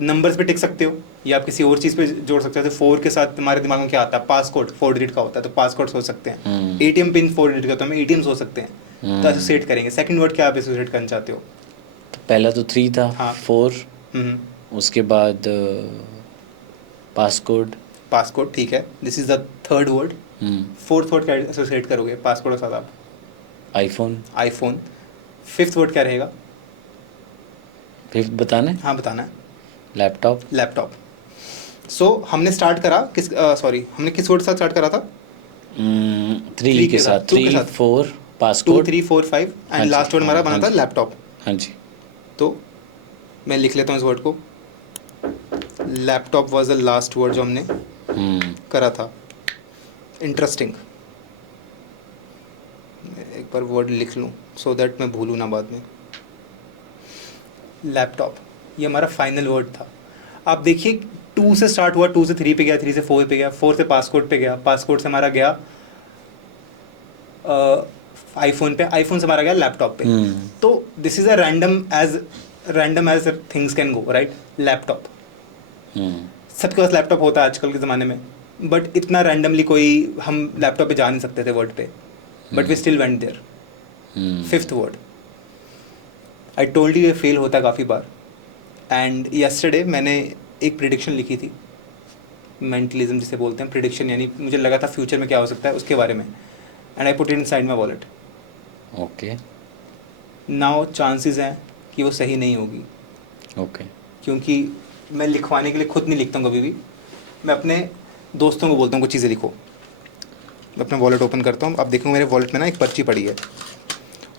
नंबर्स पे टिक सकते हो या आप किसी और चीज़ पे जोड़ सकते हो। तो 4 के साथ तुम्हारे दिमाग में क्या आता है? पासकोड 4 डिजिट का होता है, तो पासकोड सोच सकते हैं। एटीएम पिन 4 डिजिट का, तो हम एटीएम सोच सकते हैं। तो एसोसिएट करेंगे। सेकंड वर्ड क्या आप एसोसिएट करना चाहते हो? तो पहला तो 3 था। हाँ। 4 उसके बाद पासकोड। पासकोड ठीक है, this is the third word. Fourth word क्या एसोसिएट करोगे पासकोड के साथ आप? आईफोन। आईफोन। फिफ्थ वर्ड क्या रहेगा? 5th बताने? हाँ बताना है। लैपटॉप। लैपटॉप। सो हमने स्टार्ट करा किस सॉरी हमने किस वर्ड के साथ स्टार्ट करा था? 3 के साथ। 2 के 3 साथ। 4 2 पासकोड। 3 4 5 हाँ एंड जी, लास्ट वर्ड हमारा हाँ बना था जी। लैपटॉप। हाँ जी। तो मैं लिख लेता हूँ इस वर्ड को। Laptop was the last word जो हमने करा था। इंटरेस्टिंग। एक बार वर्ड लिख लूँ सो दैट मैं भूलूँ ना बाद में। लैपटॉप, ये हमारा फाइनल वर्ड था। आप देखिए 2 से स्टार्ट हुआ, 2 से 3 पे गया, 3 से 4 पे गया, 4 से पासकोड पे गया, पासकोड से हमारा गया आईफोन पे, आईफोन से हमारा गया लैपटॉप पे। तो this is a random as things can go right. Laptop, सबके पास लैपटॉप होता है आजकल के ज़माने में, बट इतना रैंडमली कोई हम लैपटॉप पे जा नहीं सकते थे वर्ड पे, but we still went there. Fifth word, I told you ये फेल होता है काफ़ी बार। एंड यस्टरडे मैंने एक प्रिडिक्शन लिखी थी, मेंटलिज्म जिसे बोलते हैं, प्रिडिक्शन यानी मुझे लगा था फ्यूचर में क्या हो सकता है उसके बारे में, and I put it inside my wallet. Okay. Now chances हैं कि वो सही नहीं होगी। ओके। क्योंकि मैं लिखवाने के लिए खुद नहीं लिखता हूँ कभी भी, मैं अपने दोस्तों को बोलता हूँ कुछ चीज़ें लिखो। मैं अपना वॉलेट ओपन करता हूँ, आप देखो मेरे वॉलेट में ना एक पर्ची पड़ी है,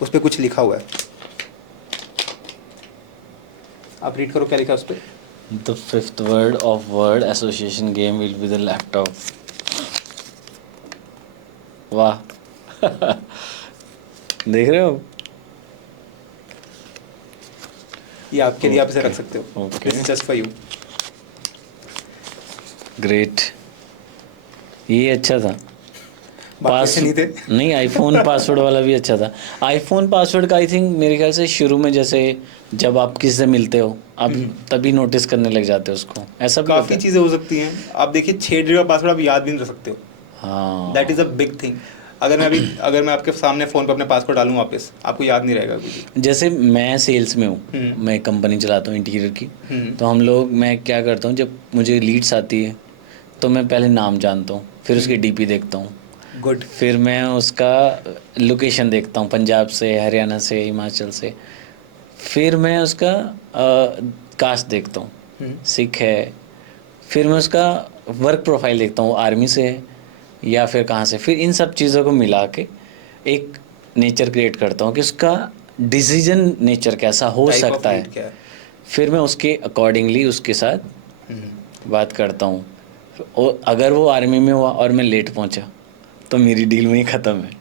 उस पर कुछ लिखा हुआ है, आप रीड करो क्या लिखा है उस पर। The 5th word of word association game will be the laptop. वाह। देख रहे हो? ये आपके लिए, आप इसे Okay. रख सकते हो। Okay. This is just for you. Great. ये अच्छा था। बाकी अच्छे नहीं थे। नहीं, आईफोन पासवर्ड वाला भी अच्छा था। आईफोन पासवर्ड का आई थिंक मेरे ख्याल से शुरू में जैसे जब आप किसी से मिलते हो अब तभी नोटिस करने लग जाते हो उसको, ऐसा भी होता काफ़ी है। चीज़ें हो सकती हैं। आप देखिए 6 डिजिट का पासवर्ड आप याद भी नहीं रख सकते हो। हाँ, that is a big thing. अगर मैं आपके सामने फ़ोन पे अपने पासवर्ड डालूँ वापस, आपको याद नहीं रहेगा कुछ भी। जैसे मैं सेल्स में हूँ, मैं कंपनी चलाता हूँ इंटीरियर की। तो मैं क्या करता हूँ, जब मुझे लीड्स आती है तो मैं पहले नाम जानता हूँ, फिर उसकी डीपी देखता हूँ, गुड। फिर मैं उसका लोकेशन देखता हूँ, पंजाब से, हरियाणा से, हिमाचल से। फिर मैं उसका कास्ट देखता हूँ, सिख है। फिर मैं उसका वर्क प्रोफाइल देखता हूँ, आर्मी से है या फिर कहाँ से। फिर इन सब चीज़ों को मिला के एक नेचर क्रिएट करता हूँ कि उसका डिसीजन नेचर कैसा हो Type of सकता lead है। क्या है? फिर मैं उसके अकॉर्डिंगली उसके साथ बात करता हूँ। और अगर वो आर्मी में हुआ और मैं लेट पहुँचा तो मेरी डील में ही ख़त्म है।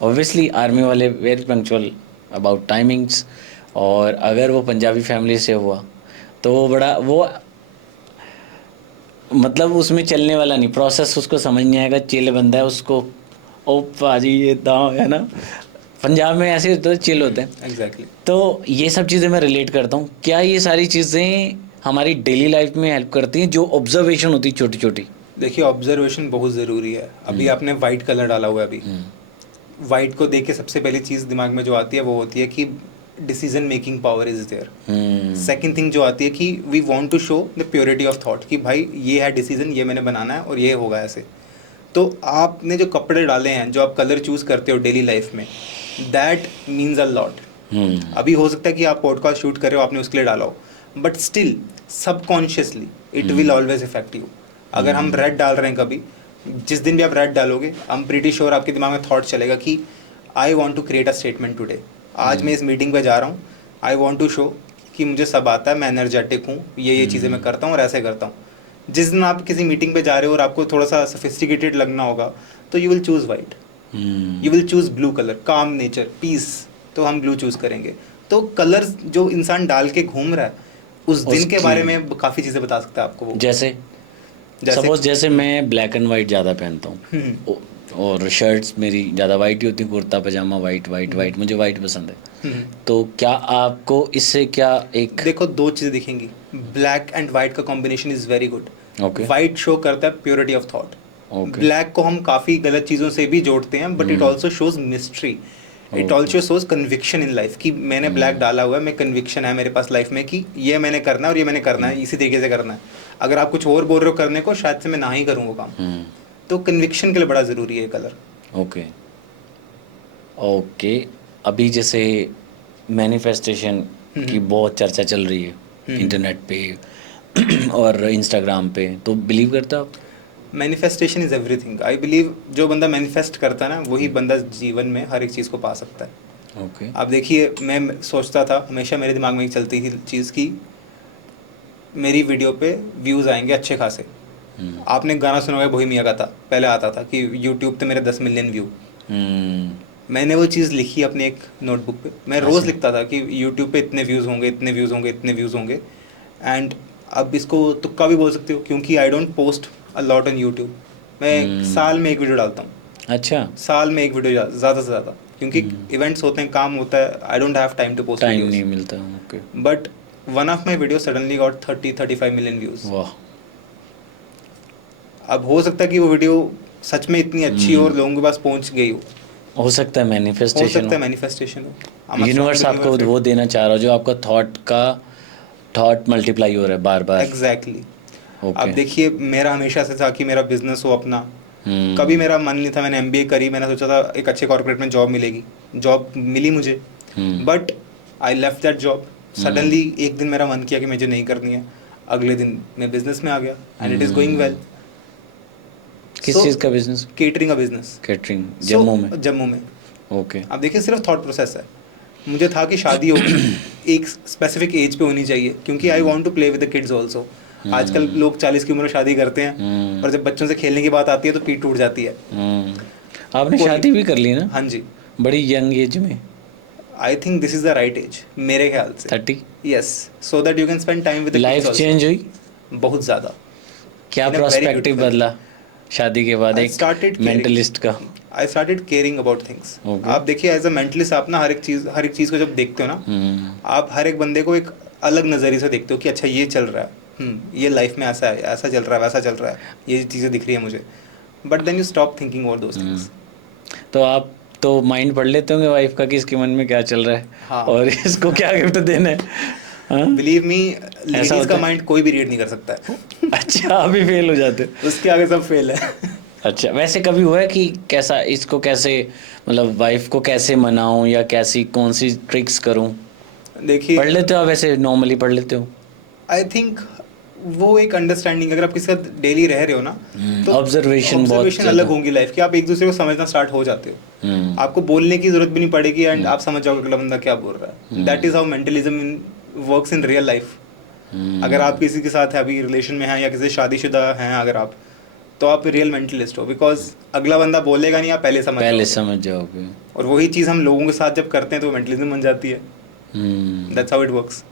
ऑब्वियसली आर्मी वाले वेरी पंक्चुअल अबाउट टाइमिंग्स, और अगर वो पंजाबी फैमिली से हुआ तो वो मतलब उसमें चलने वाला नहीं, प्रोसेस उसको समझ नहीं आएगा, चिल बंदा है उसको, ओ पाजी ये दाव है ना, पंजाब में ऐसे तो चिल होते हैं। एग्जैक्टली। तो ये सब चीज़ें मैं रिलेट करता हूँ। क्या ये सारी चीज़ें हमारी डेली लाइफ में हेल्प करती हैं, जो ऑब्जर्वेशन होती है छोटी छोटी? देखिए ऑब्जर्वेशन बहुत ज़रूरी है। अभी आपने वाइट कलर डाला हुआ है, अभी वाइट को देख के सबसे पहली चीज़ दिमाग में जो आती है वो होती है कि decision making power is there. Second thing जो आती है कि we want to show the purity of thought, कि भाई ये है डिसीजन, ये मैंने बनाना है और ये होगा ऐसे। तो आपने जो कपड़े डाले हैं, जो आप कलर चूज़ करते हो डेली लाइफ में, दैट मीन्स अ लॉट। अभी हो सकता है कि आप पॉडकास्ट शूट कर रहे हो, आपने उसके लिए डाला हो, but still subconsciously it will always effect you. अगर हम रेड डाल रहे हैं कभी, जिस दिन भी आप रेड डालोगे, आई एम प्रीटी श्योर आपके दिमाग में थॉट चलेगा कि I want to create a statement today. आज मैं इस मीटिंग पे जा रहा हूँ, आई वॉन्ट टू शो कि मुझे सब आता है, मैं एनर्जेटिक हूँ, ये चीज़ें मैं करता हूँ और ऐसे करता हूँ। जिस दिन आप किसी मीटिंग पे जा रहे हो और आपको थोड़ा सा सोफिस्टिकेटेड लगना होगा, तो you will choose white, you will choose blue colour, काम नेचर, पीस, तो हम ब्लू चूज करेंगे। तो कलर्स जो इंसान डाल के घूम रहा है उस दिन के उसकी- बारे में काफ़ी चीज़ें बता सकता है आपको वो। जैसे सपोज जैसे मैं ब्लैक एंड वाइट ज़्यादा पहनता हूँ और शर्ट्स मेरी ज़्यादा वाइट ही होती हैं, कुर्ता पजामा वाइट वाइट वाइट, मुझे वाइट पसंद है। तो क्या आपको इससे क्या एक देखो दो चीज़ें दिखेंगी, ब्लैक एंड वाइट का combination is very good. Okay white show करता है purity of thought. Okay black को हम काफ़ी गलत चीज़ों से भी जोड़ते हैं, but it also shows mystery, it also shows conviction in life कि मैंने ब्लैक डाला हुआ है, मैं कन्विक्शन है मेरे पास लाइफ में कि ये मैंने करना है और ये मैंने करना है, इसी तरीके से करना है। अगर आप कुछ और बोल रहे हो करने को, शायद से मैं ना ही करूँ वो काम। तो कन्विक्शन के लिए बड़ा ज़रूरी है कलर। Okay okay. अभी जैसे मैनिफेस्टेशन की बहुत चर्चा चल रही है इंटरनेट पे और इंस्टाग्राम पे, तो बिलीव करते हो आप? Manifestation is everything. I believe जो बंदा मैनिफेस्ट करता है ना वही बंदा जीवन में हर एक चीज़ को पा सकता है। ओके आप देखिए, मैं सोचता था, हमेशा मेरे दिमाग में एक चलती थी चीज़ की मेरी वीडियो पे व्यूज़ आएंगे अच्छे खासे। आपने गाना सुना होगा बोहेमिया का था, पहले आता था कि यूट्यूब पे मेरे 10 मिलियन व्यू। मैंने वो चीज़ लिखी अपने एक नोटबुक पे। मैं रोज़ लिखता था कि यूट्यूब पे इतने व्यूज़ होंगे, इतने व्यूज़ होंगे, इतने व्यूज़ होंगे। एंड अब इसको तुक्का भी बोल सकते हो क्योंकि I don't post a lot on YouTube. मैं साल में एक वीडियो डालता हूँ। अच्छा, साल में एक वीडियो ज़्यादा से ज़्यादा, क्योंकि इवेंट्स होते हैं, काम होता है, I don't have time to post time नहीं मिलता। Okay but one of my video suddenly got 30-35 million views. वाह। अब हो सकता है कि वो वीडियो सच में इतनी अच्छी हो और लोगों के पास पहुंच गई हो सकता है हो मैनिफेस्टेशन सकता है मैनिफेस्टेशन हो। यूनिवर्स आपको वो देना चाह रहा हो जो आपका थॉट मल्टीप्लाई हो रहा है बार बार। एग्जैक्टली। ओके अब देखिए, मेरा हमेशा से था कि मेरा बिजनेस हो अपना। कभी मेरा मन नहीं था, मैंने MBA करी, मैंने सोचा था एक अच्छे कॉर्पोरेट में जॉब मिलेगी, जॉब मिली मुझे, but I left that job. Suddenly एक दिन मेरा मन किया कि मुझे नहीं करनी है, अगले दिन मैं बिजनेस में आ गया and it is going well. किस चीज़ का बिजनेस? केटरिंग का बिजनेस। कैटरिंग, जम्मू में? जम्मू में। ओके। अब देखिए, सिर्फ थॉट प्रोसेस है। मुझे था कि शादी होगी एक स्पेसिफिक एज पे होनी चाहिए, क्योंकि I want to play with the kids also. आजकल लोग 40 की उम्र में शादी करते हैं और जब बच्चों से खेलने की बात आती है तो पीठ टूट जाती है। आपने शादी भी कर ली ना? हाँ जी, बड़ी यंग एज में। I think this is the right age मेरे ख्याल से। 30? Yes, so that you can spend time with the life change हुई? बहुत ज़्यादा। क्या In a very prospective beautiful बदला शादी के बाद I एक started caring. मेंटलिस्ट का? I started caring about things. Okay. आप देखिए, एज अ मेंटलिस्ट आप ना हर एक चीज़ को जब देखते हो ना, आप हर एक बंदे को एक अलग नज़रिए से देखते हो कि अच्छा ये चल रहा है, ये लाइफ में ऐसा है, ऐसा चल रहा है, वैसा चल रहा है, ये चीज़ें दिख रही है मुझे, but then you stop thinking over those things. तो आप तो माइंड पढ़ लेते होंगे वाइफ का कि इसके मन में क्या चल रहा है, हाँ। और इसको क्या गिफ्ट देना है। हाँ? बिलीव मी, लेडीज होता का है? माइंड कोई भी रीड नहीं कर सकता है। अच्छा, अभी फेल हो जाते। उसके आगे सब फेल है। अच्छा, वैसे कभी हुआ है कि कैसा इसको कैसे, मतलब वाइफ को कैसे मनाऊं या कैसी कौन सी ट्रिक्स करूं? देखिए, पढ़ लेते हो आप? वैसे नॉर्मली पढ़ लेते हो? आई थिंक वो एक अंडरस्टैंडिंग, अगर आप किसी साथ डेली रह रहे हो ना, तो ऑब्जर्वेशन बहुत अलग होंगी लाइफ की। आप एक दूसरे को समझना स्टार्ट हो जाते हो, आपको बोलने की जरूरत भी नहीं पड़ेगी एंड आप समझ जाओगे अगला बंदा क्या बोल रहा है। That is how mentalism works in real life. अगर आप किसी के साथ अभी रिलेशन में हैं या किसी शादीशुदा हैं अगर आप, तो आप रियल मेंटलिस्ट हो, बिकॉज अगला बंदा बोलेगा नहीं, आप पहले समझ जाओगे। और वही चीज़ हम लोगों के साथ जब करते हैं तो मेंटलिज्म बन जाती है। That's how it works.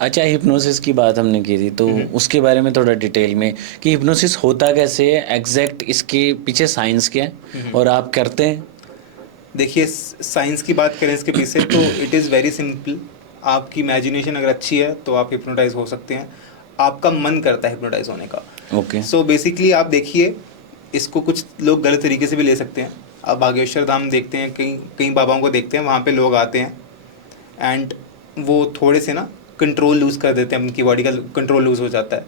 अच्छा, हिप्नोसिस की बात हमने की थी, तो उसके बारे में थोड़ा डिटेल में कि हिप्नोसिस होता कैसे है, एग्जैक्ट इसके पीछे साइंस क्या है और आप करते हैं? देखिए, साइंस की बात करें इसके पीछे, तो इट इज़ वेरी सिंपल। आपकी इमेजिनेशन अगर अच्छी है तो आप हिप्नोटाइज हो सकते हैं। आपका मन करता है हिप्नोटाइज होने का। ओके। सो बेसिकली आप देखिए, इसको कुछ लोग गलत तरीके से भी ले सकते हैं। आप बागेश्वर धाम देखते हैं, कई बाबाओं को देखते हैं, वहाँ पे लोग आते हैं एंड वो थोड़े से ना कंट्रोल लूज कर देते हैं, उनकी बॉडी का कंट्रोल लूज हो जाता है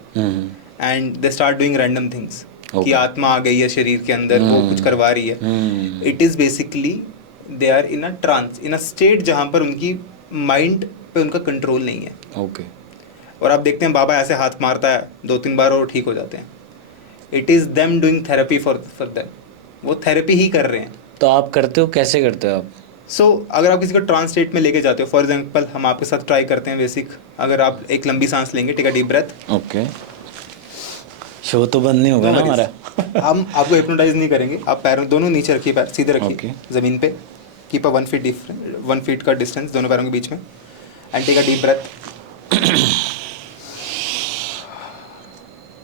and they start doing random things कि आत्मा आ गई है शरीर के अंदर, वो कुछ करवा रही है। It is basically they are in a trance, in a state जहाँ पर उनकी माइंड पे उनका कंट्रोल नहीं है। ओके। और आप देखते हैं बाबा ऐसे हाथ मारता है 2-3 बार और ठीक हो जाते हैं। It is them doing therapy for them, वो थेरेपी ही कर रहे हैं। तो आप करते हो, कैसे करते हो आप? सो अगर आप किसी को ट्रांस स्टेट में लेके जाते हो, फॉर एग्जांपल हम आपके साथ ट्राई करते हैं बेसिक। अगर आप एक लंबी सांस लेंगे, take a deep breath. Okay. शो तो बंद नहीं होगा ना हमारा? हम आपको हिप्नोटाइज नहीं करेंगे। आप पैरों दोनों नीचे रखिए, पैर सीधे रखिए Okay. ज़मीन पे कीप अ 1 फीट का डिस्टेंस दोनों पैरों के बीच में and take a deep breath.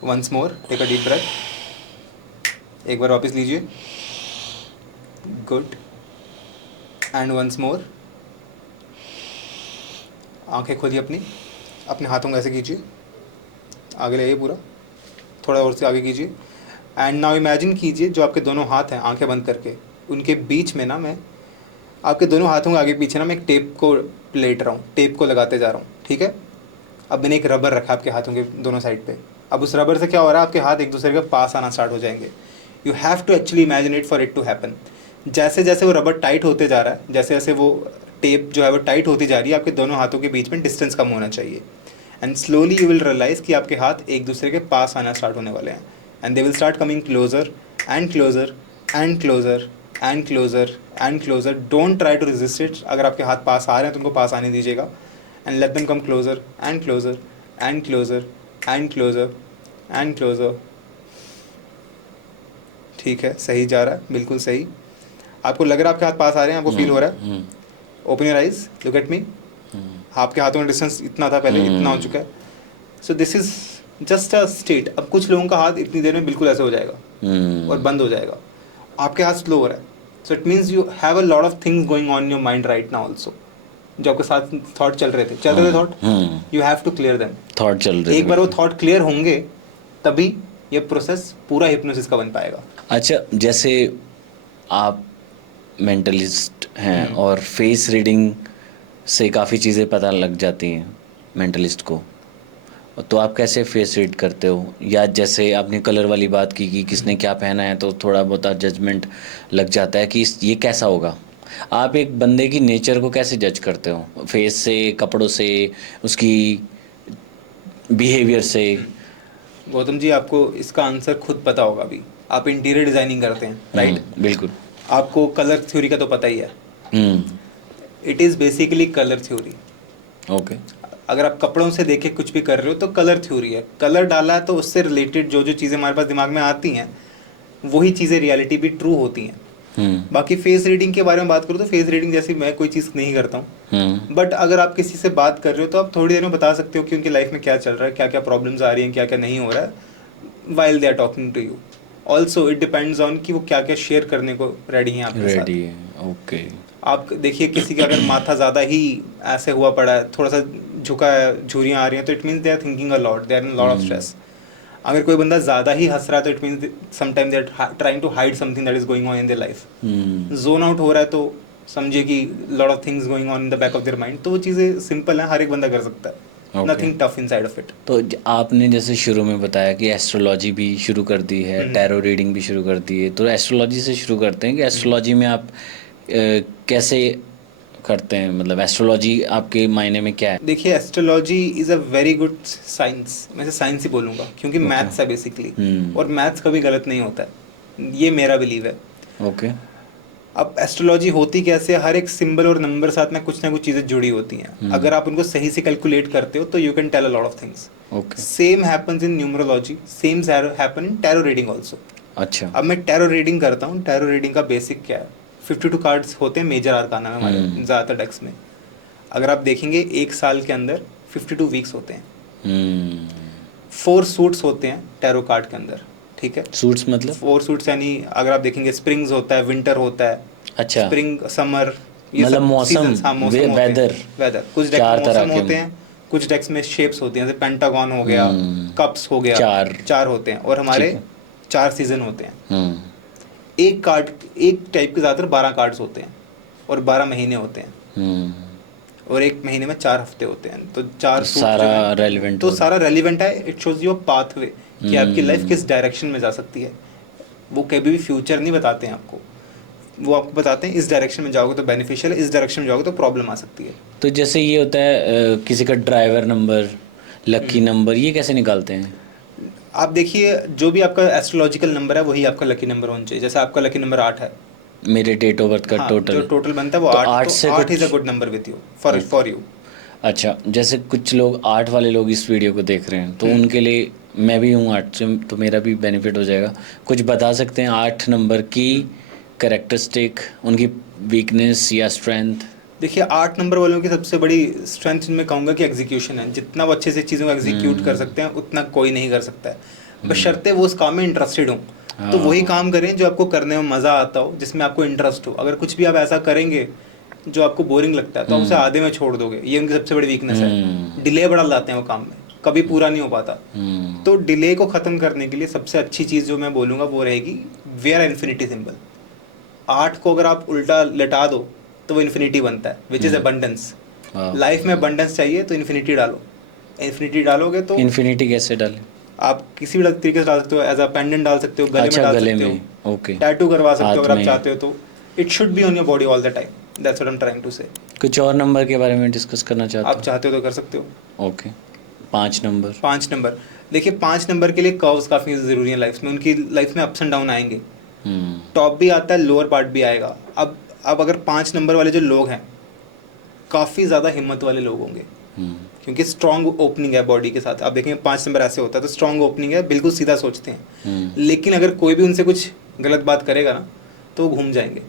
Once more take a deep breath. एक बार वापस लीजिए. गुड. And once more. आंखें खोलिए अपनी. अपने हाथों को ऐसे कीजिए, आगे लाइए पूरा, थोड़ा और से आगे कीजिए. एंड नाउ इमेजिन कीजिए जो आपके दोनों हाथ हैं आंखें बंद करके, उनके बीच में ना मैं आपके दोनों हाथों के आगे पीछे ना मैं एक टेप को लेट रहा हूँ, टेप को लगाते जा रहा हूँ. ठीक है. अब मैंने एक रबर रखा आपके हाथों के दोनं साइड पे. अब उस रबर से क्या हो रहा है, आपके हाथ एक दूसरे के पास आना स्टार्ट हो जाएंगे. You have to actually imagine it for it to happen. जैसे जैसे वो रबर टाइट होते जा रहा है, जैसे जैसे वो टेप जो है वो टाइट होती जा रही है, आपके दोनों हाथों के बीच में डिस्टेंस कम होना चाहिए. And slowly you will realise कि आपके हाथ एक दूसरे के पास आना स्टार्ट होने वाले हैं. And they will start coming closer and closer and closer and closer and closer. Don't try to resist it. अगर आपके हाथ पास आ रहे हैं तो उनको पास आने दीजिएगा. And let them come closer and closer and closer and closer and closer. ठीक है, सही जा रहा है, बिल्कुल सही. आपको लग रहा है आपके हाथ पास आ रहे हैं, आपको फील हो रहा है. Open your eyes, look at मी. आपके हाथों में डिस्टेंस इतना था पहले, इतना हो चुका है. So this is just a state. अब कुछ लोगों का हाथ इतनी देर में बिल्कुल ऐसे हो जाएगा और बंद हो जाएगा. आपके हाथ स्लो हो रहा है. So it means you have a lot of things going on in your mind right now also. जो आपके साथ थॉट चल रहे थे thought, you have to clear them. Thought चल रहे एक बार वो थॉट क्लियर होंगे तभी ये प्रोसेस पूरा हिप्नोसिस का बन पाएगा. अच्छा, जैसे आप मेंटलिस्ट हैं और फेस रीडिंग से काफ़ी चीज़ें पता लग जाती हैं मेंटलिस्ट को, तो आप कैसे फेस रीड करते हो? या जैसे आपने कलर वाली बात की कि किसने क्या पहना है तो थोड़ा बहुत जजमेंट लग जाता है कि ये कैसा होगा. आप एक बंदे की नेचर को कैसे जज करते हो? फेस से, कपड़ों से, उसकी बिहेवियर से? गौतम जी, आपको इसका आंसर खुद पता होगा. अभी आप इंटीरियर डिजाइनिंग करते हैं, राइट? बिल्कुल. आपको कलर थ्योरी का तो पता ही है. It is basically colour theory. Okay. अगर आप कपड़ों से देख के कुछ भी कर रहे हो तो कलर थ्योरी है. कलर डाला है तो उससे रिलेटेड जो जो चीज़ें हमारे पास दिमाग में आती हैं वही चीज़ें रियलिटी भी ट्रू होती हैं. बाकी फेस रीडिंग के बारे में बात करूँ तो फेस रीडिंग जैसी मैं कोई चीज़ नहीं करता हूँ. बट अगर आप किसी से बात कर रहे हो तो आप थोड़ी देर में बता सकते हो कि उनकी लाइफ में क्या चल रहा है, क्या क्या प्रॉब्लम्स आ रही हैं, क्या क्या नहीं हो रहा है, while they are talking to you. Also it depends on कि वो क्या क्या शेयर करने को रेडी हैं आपके साथ. रेडी है. ओके. आप देखिए किसी का अगर माथा ज़्यादा ही ऐसे हुआ पड़ा है, थोड़ा सा झुका है, झुर्रियाँ आ रही हैं, तो it means they are thinking a lot, they are in lot of stress. अगर कोई बंदा ज़्यादा ही हंस रहा है तो it means sometimes they are trying to hide something that is going on in their life. Zone out हो रहा है तो समझिए कि lot of things going on in the back of their mind. तो वो चीज़ें सिंपल हैं, हर एक बंदा कर सकता है. Nothing tough inside of it. तो आपने जैसे शुरू में बताया कि एस्ट्रोलॉजी भी शुरू कर दी है, टैरो रीडिंग भी शुरू कर दी है, तो एस्ट्रोलॉजी से शुरू करते हैं कि एस्ट्रोलॉजी में आप कैसे करते हैं? मतलब एस्ट्रोलॉजी आपके मायने में क्या है? देखिए, astrology is a very good science. मैं साइंस ही बोलूँगा क्योंकि मैथ्स है बेसिकली, और मैथ्स कभी गलत नहीं होता है, ये मेरा बिलीव है. ओके. अब एस्ट्रोलॉजी होती कैसे? हर एक सिंबल और नंबर साथ में कुछ ना कुछ चीज़ें जुड़ी होती हैं. अगर आप उनको सही से कैलकुलेट करते हो तो you can tell a lot of things. Okay. Same happens in numerology, same happen in tarot reading also. अच्छा. अब मैं टैरो रीडिंग करता हूँ. टैरो रीडिंग का बेसिक क्या है? 52 कार्ड्स होते हैं मेजर आर्काना में हमारे ज़्यादातर डेक्स में. अगर आप देखेंगे एक साल के अंदर 52 वीक्स होते हैं. 4 सूट्स होते हैं टैरो कार्ड के अंदर. ठीक है. सूट्स मतलब? 4 सूट्स यानी अगर आप देखेंगे स्प्रिंग्स होता है, विंटर होता है. अच्छा. स्प्रिंग, समर, मतलब मौसम, वेदर. कुछ डेक्स में मौसम होते हैं, कुछ डेक्स में शेप्स होती हैं, जैसे पेंटागन हो गया, कप्स हो गया, चार होते हैं. और हमारे 4 सीजन होते हैं. एक कार्ड, एक टाइप के ज़्यादातर 12 कार्ड्स होते हैं और 12 महीने होते हैं. और एक महीने में 4 हफ्ते होते हैं. तो 4 सारा रेलिवेंट. तो सारा रेलिवेंट है. It shows you a pathway कि आपकी लाइफ किस डायरेक्शन में जा सकती है. वो कभी भी फ्यूचर नहीं बताते हैं आपको, वो आपको बताते हैं इस डायरेक्शन में जाओगे तो बेनिफिशियल है, इस डायरेक्शन में जाओगे तो प्रॉब्लम आ सकती है. तो जैसे ये होता है किसी का ड्राइवर नंबर, लकी नंबर, ये कैसे निकालते हैं? आप देखिए, जो भी आपका एस्ट्रोलॉजिकल नंबर है वही आपका लकी नंबर होना चाहिए. जैसे आपका लकी नंबर 8 है, मेरे डेट ऑफ बर्थ का टोटल जो टोटल बनता है वो 8 से 8 is a good number with you for you. अच्छा, जैसे कुछ लोग 8 वाले लोग इस वीडियो को देख रहे हैं तो उनके लिए, मैं भी हूँ 8 से, तो मेरा भी बेनिफिट हो जाएगा. कुछ बता सकते हैं 8 नंबर की कैरेक्टरिस्टिक, उनकी वीकनेस या स्ट्रेंथ? देखिए 8 नंबर वालों की सबसे बड़ी स्ट्रेंथ मैं कहूँगा कि एग्जीक्यूशन है। जितना वो अच्छे से चीज़ों को एग्जीक्यूट कर सकते हैं उतना कोई नहीं कर सकता है, बशर्ते वो उस काम में इंटरेस्टेड हों। तो वही काम करें जो आपको करने में मज़ा आता हो, जिसमें आपको इंटरेस्ट हो। अगर कुछ भी आप ऐसा करेंगे जो आपको बोरिंग लगता है तो आप उसे आधे में छोड़ दोगे। ये उनकी सबसे बड़ी वीकनेस है। डिले बड़ा लाते हैं वो काम में, कभी पूरा नहीं हो पाता। तो डिले को ख़त्म करने के लिए सबसे अच्छी चीज़ जो मैं बोलूँगा वो रहेगी वेयर इन्फिनिटी सिंबल। 8 को अगर आप उल्टा लटा दो तो वो इन्फिनिटी बनता है, विच इज़ अबंडेंस। लाइफ में अबंडेंस चाहिए तो इन्फिनिटी डालो। इन्फिनिटी डालोगे तो इन्फिनिटी कैसे डालें? आप किसी भी तरीके से डाल सकते हो। एज अ पेंडेंट डाल सकते हो, गले अच्छा, में डाल गले सकते में, हो, ओके। टैटू करवा सकते हो हाथ अगर आप में। चाहते हो तो। It should be on your body all the time. That's what I am trying to say. कुछ और नंबर के बारे में डिस्कस करना चाहते आप चाहते हो तो कर सकते हो। हो? Okay, 5 number. 5 नंबर, देखिए 5 नंबर के लिए कर्व्स काफ़ी ज़रूरी हैं लाइफ में। उनकी लाइफ में अप्स एंड डाउन आएंगे, टॉप भी आता है, लोअर पार्ट भी आएगा। अब अगर 5 नंबर वाले जो लोग हैं काफ़ी ज़्यादा हिम्मत वाले लोग होंगे, क्योंकि स्ट्रॉन्ग ओपनिंग है बॉडी के साथ। आप देखेंगे 5 नंबर ऐसे होता है तो स्ट्रॉन्ग ओपनिंग है, बिल्कुल सीधा सोचते हैं। लेकिन अगर कोई भी उनसे कुछ गलत बात करेगा ना तो वो घूम जाएंगे,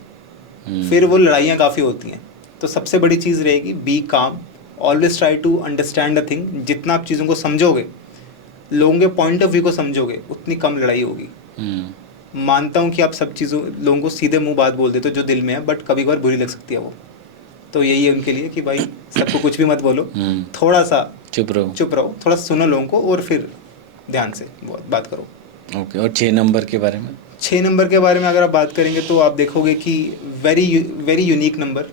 फिर वो लड़ाइयाँ काफ़ी होती हैं। तो सबसे बड़ी चीज़ रहेगी be calm, always try to understand the thing. जितना आप चीज़ों को समझोगे, लोगों के पॉइंट ऑफ व्यू को समझोगे, उतनी कम लड़ाई होगी। मानता हूँ कि आप सब चीज़ों लोगों को सीधे मुंह बात बोल देते हो जो दिल में है, बट कभी कभार बुरी लग सकती है वो। तो यही है उनके लिए कि भाई सबको कुछ भी मत बोलो, थोड़ा सा चुप रहो, थोड़ा सुनो लोगों को और फिर ध्यान से बात करो। ओके। और 6 नंबर के बारे में? 6 नंबर के बारे में अगर आप बात करेंगे तो आप देखोगे कि very unique number,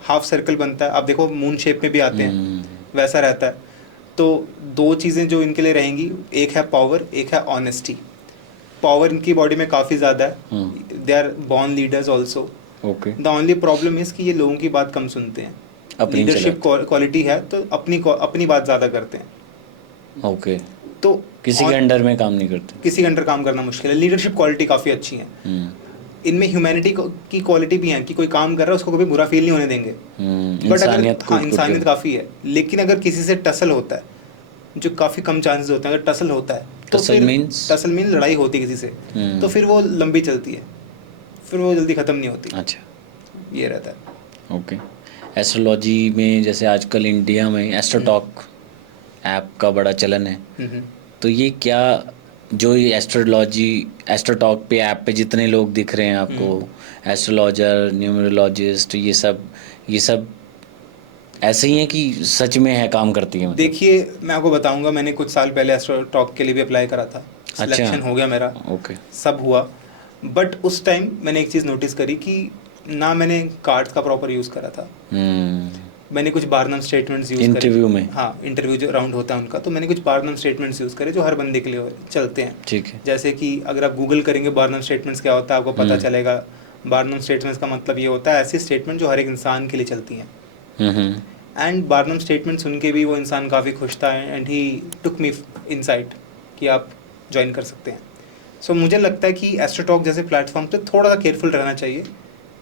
half circle बनता है। आप देखो मून शेप में भी आते हैं, वैसा रहता है। तो 2 चीज़ें जो इनके लिए रहेंगी, एक है पावर, एक है ऑनेस्टी। पावर इनकी बॉडी में काफ़ी ज़्यादा है, they are born leaders also. Okay. The only problem is कि ये लोगों की बात कम सुनते हैं। लीडरशिप क्वालिटी है तो अपनी बात ज़्यादा करते हैं। ओके। तो किसी के अंडर में काम नहीं करते, किसी के अंडर काम करना मुश्किल है। लीडरशिप क्वालिटी काफ़ी अच्छी है। इनमें ह्यूमैनिटी की क्वालिटी भी है कि कोई काम कर रहा है उसको कभी बुरा फील नहीं होने देंगे। बट अगर इंसानियत काफ़ी है। लेकिन अगर किसी से टसल होता है, जो काफ़ी कम चांसेस होते हैं, अगर टसल होता है तो टसल मीन लड़ाई होती है किसी से, तो फिर वो लंबी चलती है, फिर वो जल्दी ख़त्म नहीं होती। अच्छा, ये रहता है। ओके। एस्ट्रोलॉजी में जैसे आजकल इंडिया में एस्ट्रोटॉक ऐप का बड़ा चलन है, तो ये क्या, जो ये एस्ट्रोटॉक पे ऐप पे जितने लोग दिख रहे हैं आपको, एस्ट्रोलॉजर, न्यूमरोलॉजिस्ट, ये सब ऐसे ही है कि सच में है, काम करती है? देखिए मैं आपको बताऊंगा, मैंने कुछ साल पहले एस्ट्रोटॉक के लिए भी अप्लाई करा था। सिलेक्शन हो गया मेरा, ओके, सब हुआ। बट उस टाइम मैंने एक चीज़ नोटिस करी कि ना मैंने कार्ड्स का प्रॉपर यूज़ करा था। मैंने कुछ बारनम स्टेटमेंट्स यूज़ करे इंटरव्यू में। हाँ, इंटरव्यू जो राउंड होता है उनका, तो मैंने कुछ बारनम स्टेटमेंट्स यूज़ करे जो हर बंदे के लिए चलते हैं। ठीक है। जैसे कि अगर आप गूगल करेंगे बारनम स्टेटमेंट्स क्या होता है, आपको पता चलेगा। बारनम स्टेटमेंट्स का मतलब ये होता है ऐसी स्टेटमेंट जो हर एक इंसान के लिए चलती हैं। एंड बारनम स्टेटमेंट सुन के भी वो इंसान काफ़ी खुश था, and he took me insight कि आप ज्वाइन कर सकते हैं। सो मुझे लगता है कि एस्ट्रोटॉक जैसे प्लेटफॉर्म पे थोड़ा सा केयरफुल रहना चाहिए।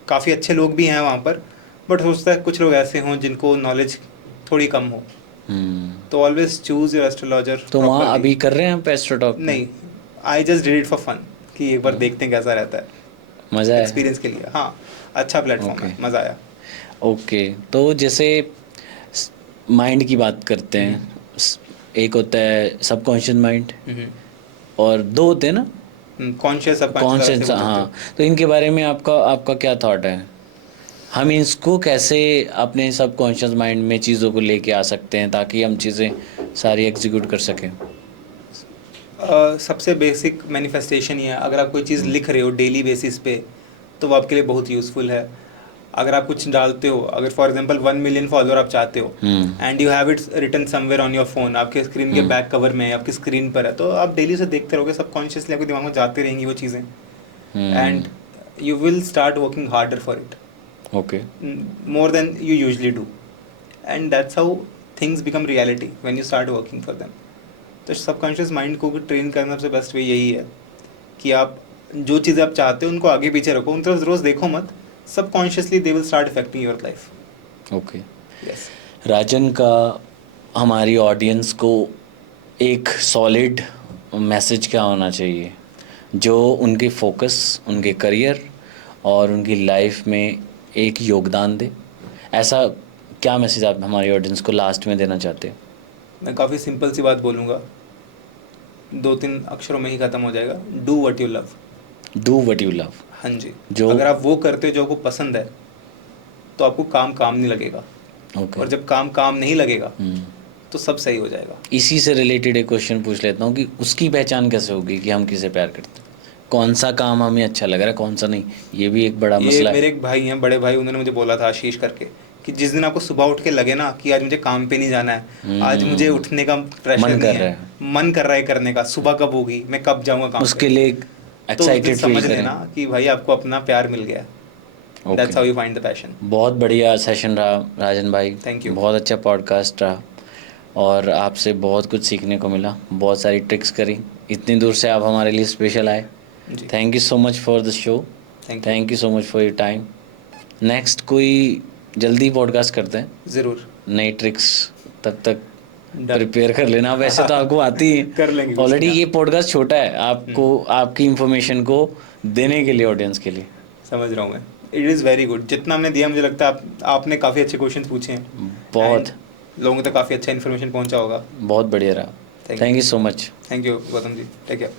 काफ़ी अच्छे लोग भी हैं वहाँ पर, बट हो सकता है कुछ लोग ऐसे हों जिनको नॉलेज थोड़ी कम हो। तो ऑलवेज चूज योर एस्ट्रोलॉजर। तो वहाँ अभी कर रहे हैं आप एस्ट्रोटॉक? नहीं, I just did it for fun कि एक बार देखते हैं कैसा रहता है, मज़ा है, एक्सपीरियंस के लिए। हाँ, अच्छा प्लेटफॉर्म है, मज़ा आया। ओके। तो जैसे माइंड की बात करते हैं, एक होता है सबकॉन्शियस माइंड और 2 होते हैं ना, कॉन्शियस, कॉन्शियस। हाँ, तो इनके बारे में आपका क्या थॉट है? हम इसको कैसे अपने सबकॉन्शियस माइंड में चीज़ों को लेके आ सकते हैं ताकि हम चीज़ें सारी एग्जीक्यूट कर सकें? सबसे बेसिक मैनिफेस्टेशन ही है। अगर आप कोई चीज़ लिख रहे हो डेली बेसिस पे तो वो आपके लिए बहुत यूज़फुल है। अगर आप कुछ डालते हो, अगर फॉर एग्जांपल 1 मिलियन फॉलोअर आप चाहते हो and you have it written somewhere on your phone, आपके स्क्रीन के बैक कवर में, आपकी स्क्रीन पर है, तो आप डेली उसे देखते रहोगे, सबकॉन्शियसली आपके दिमाग में जाती रहेंगी वो चीज़ें, and you will start working harder for it, okay, more than you usually do, and that's how things become reality when you start working for them. तो सबकॉन्शियस माइंड को ट्रेन करना सबसे बेस्ट वे यही है कि आप जो चीज़ें आप चाहते हो उनको आगे पीछे रखो, उन तरफ रोज़ देखो मत, subconsciously they will start affecting your life. Okay. Yes, Rajan का हमारी ऑडियंस को एक सॉलिड मैसेज क्या होना चाहिए जो उनके फोकस, उनके करियर और उनकी लाइफ में एक योगदान दे, ऐसा क्या मैसेज आप हमारी ऑडियंस को लास्ट में देना चाहते हैं? मैं काफ़ी सिंपल सी बात बोलूँगा, 2-3 अक्षरों में ही ख़त्म हो जाएगा, do what you love. Do what you love. हाँ जी, जो अगर आप वो करते हो जो आपको पसंद है तो आपको काम काम नहीं लगेगा, ओके। और जब काम काम नहीं लगेगा तो सब सही हो जाएगा। इसी से रिलेटेड एक क्वेश्चन पूछ लेता हूँ कि उसकी पहचान कैसे होगी कि हम किसे प्यार करते हैं? कौन सा काम हमें अच्छा लग रहा है, कौन सा नहीं? ये भी एक बड़ा ये मसला मेरे है। एक भाई हैं, बड़े भाई, उन्होंने मुझे बोला था, आशीष करके, कि जिस दिन आपको सुबह उठ के लगे ना कि आज मुझे काम पे नहीं जाना है, आज मुझे उठने का प्रेशर मन नहीं कर है, रहा है। मन कर रहा है करने का, सुबह कब होगी, मैं कब जाऊंगा काम उसके पे, लिए तो उस दिन एक्साइटेड फील समझ करें। लेना कि भाई आपको अपना प्यार मिल गया। That's how you find the passion. बहुत बढ़िया सेशन रहा राजन भाई, Thank you. बहुत अच्छा पॉडकास्ट रहा और आपसे बहुत कुछ सीखने को मिला, बहुत सारी ट्रिक्स करी, इतनी दूर से आप हमारे लिए स्पेशल आए। जी, thank you so much for the show, thank you. Thank you so much for your time. Next कोई जल्दी पॉडकास्ट करते हैं, ज़रूर, नई ट्रिक्स, तब तक Done. प्रिपेयर कर लेना। वैसे तो आपको आती है कर लेंगे, कुछ ऑलरेडी, नहीं। ये पॉडकास्ट छोटा है आपको, आपकी इंफॉर्मेशन को देने के लिए, ऑडियंस के लिए। समझ रहा हूँ मैं। इट इज़ वेरी गुड, जितना हमने दिया मुझे लगता है आपने काफ़ी अच्छे क्वेश्चन पूछे हैं, बहुत And लोगों तक काफ़ी अच्छा इन्फॉर्मेशन पहुंचा होगा। बहुत बढ़िया रहा। Thank thank you. You so much. Thank you Gautam ji, take care.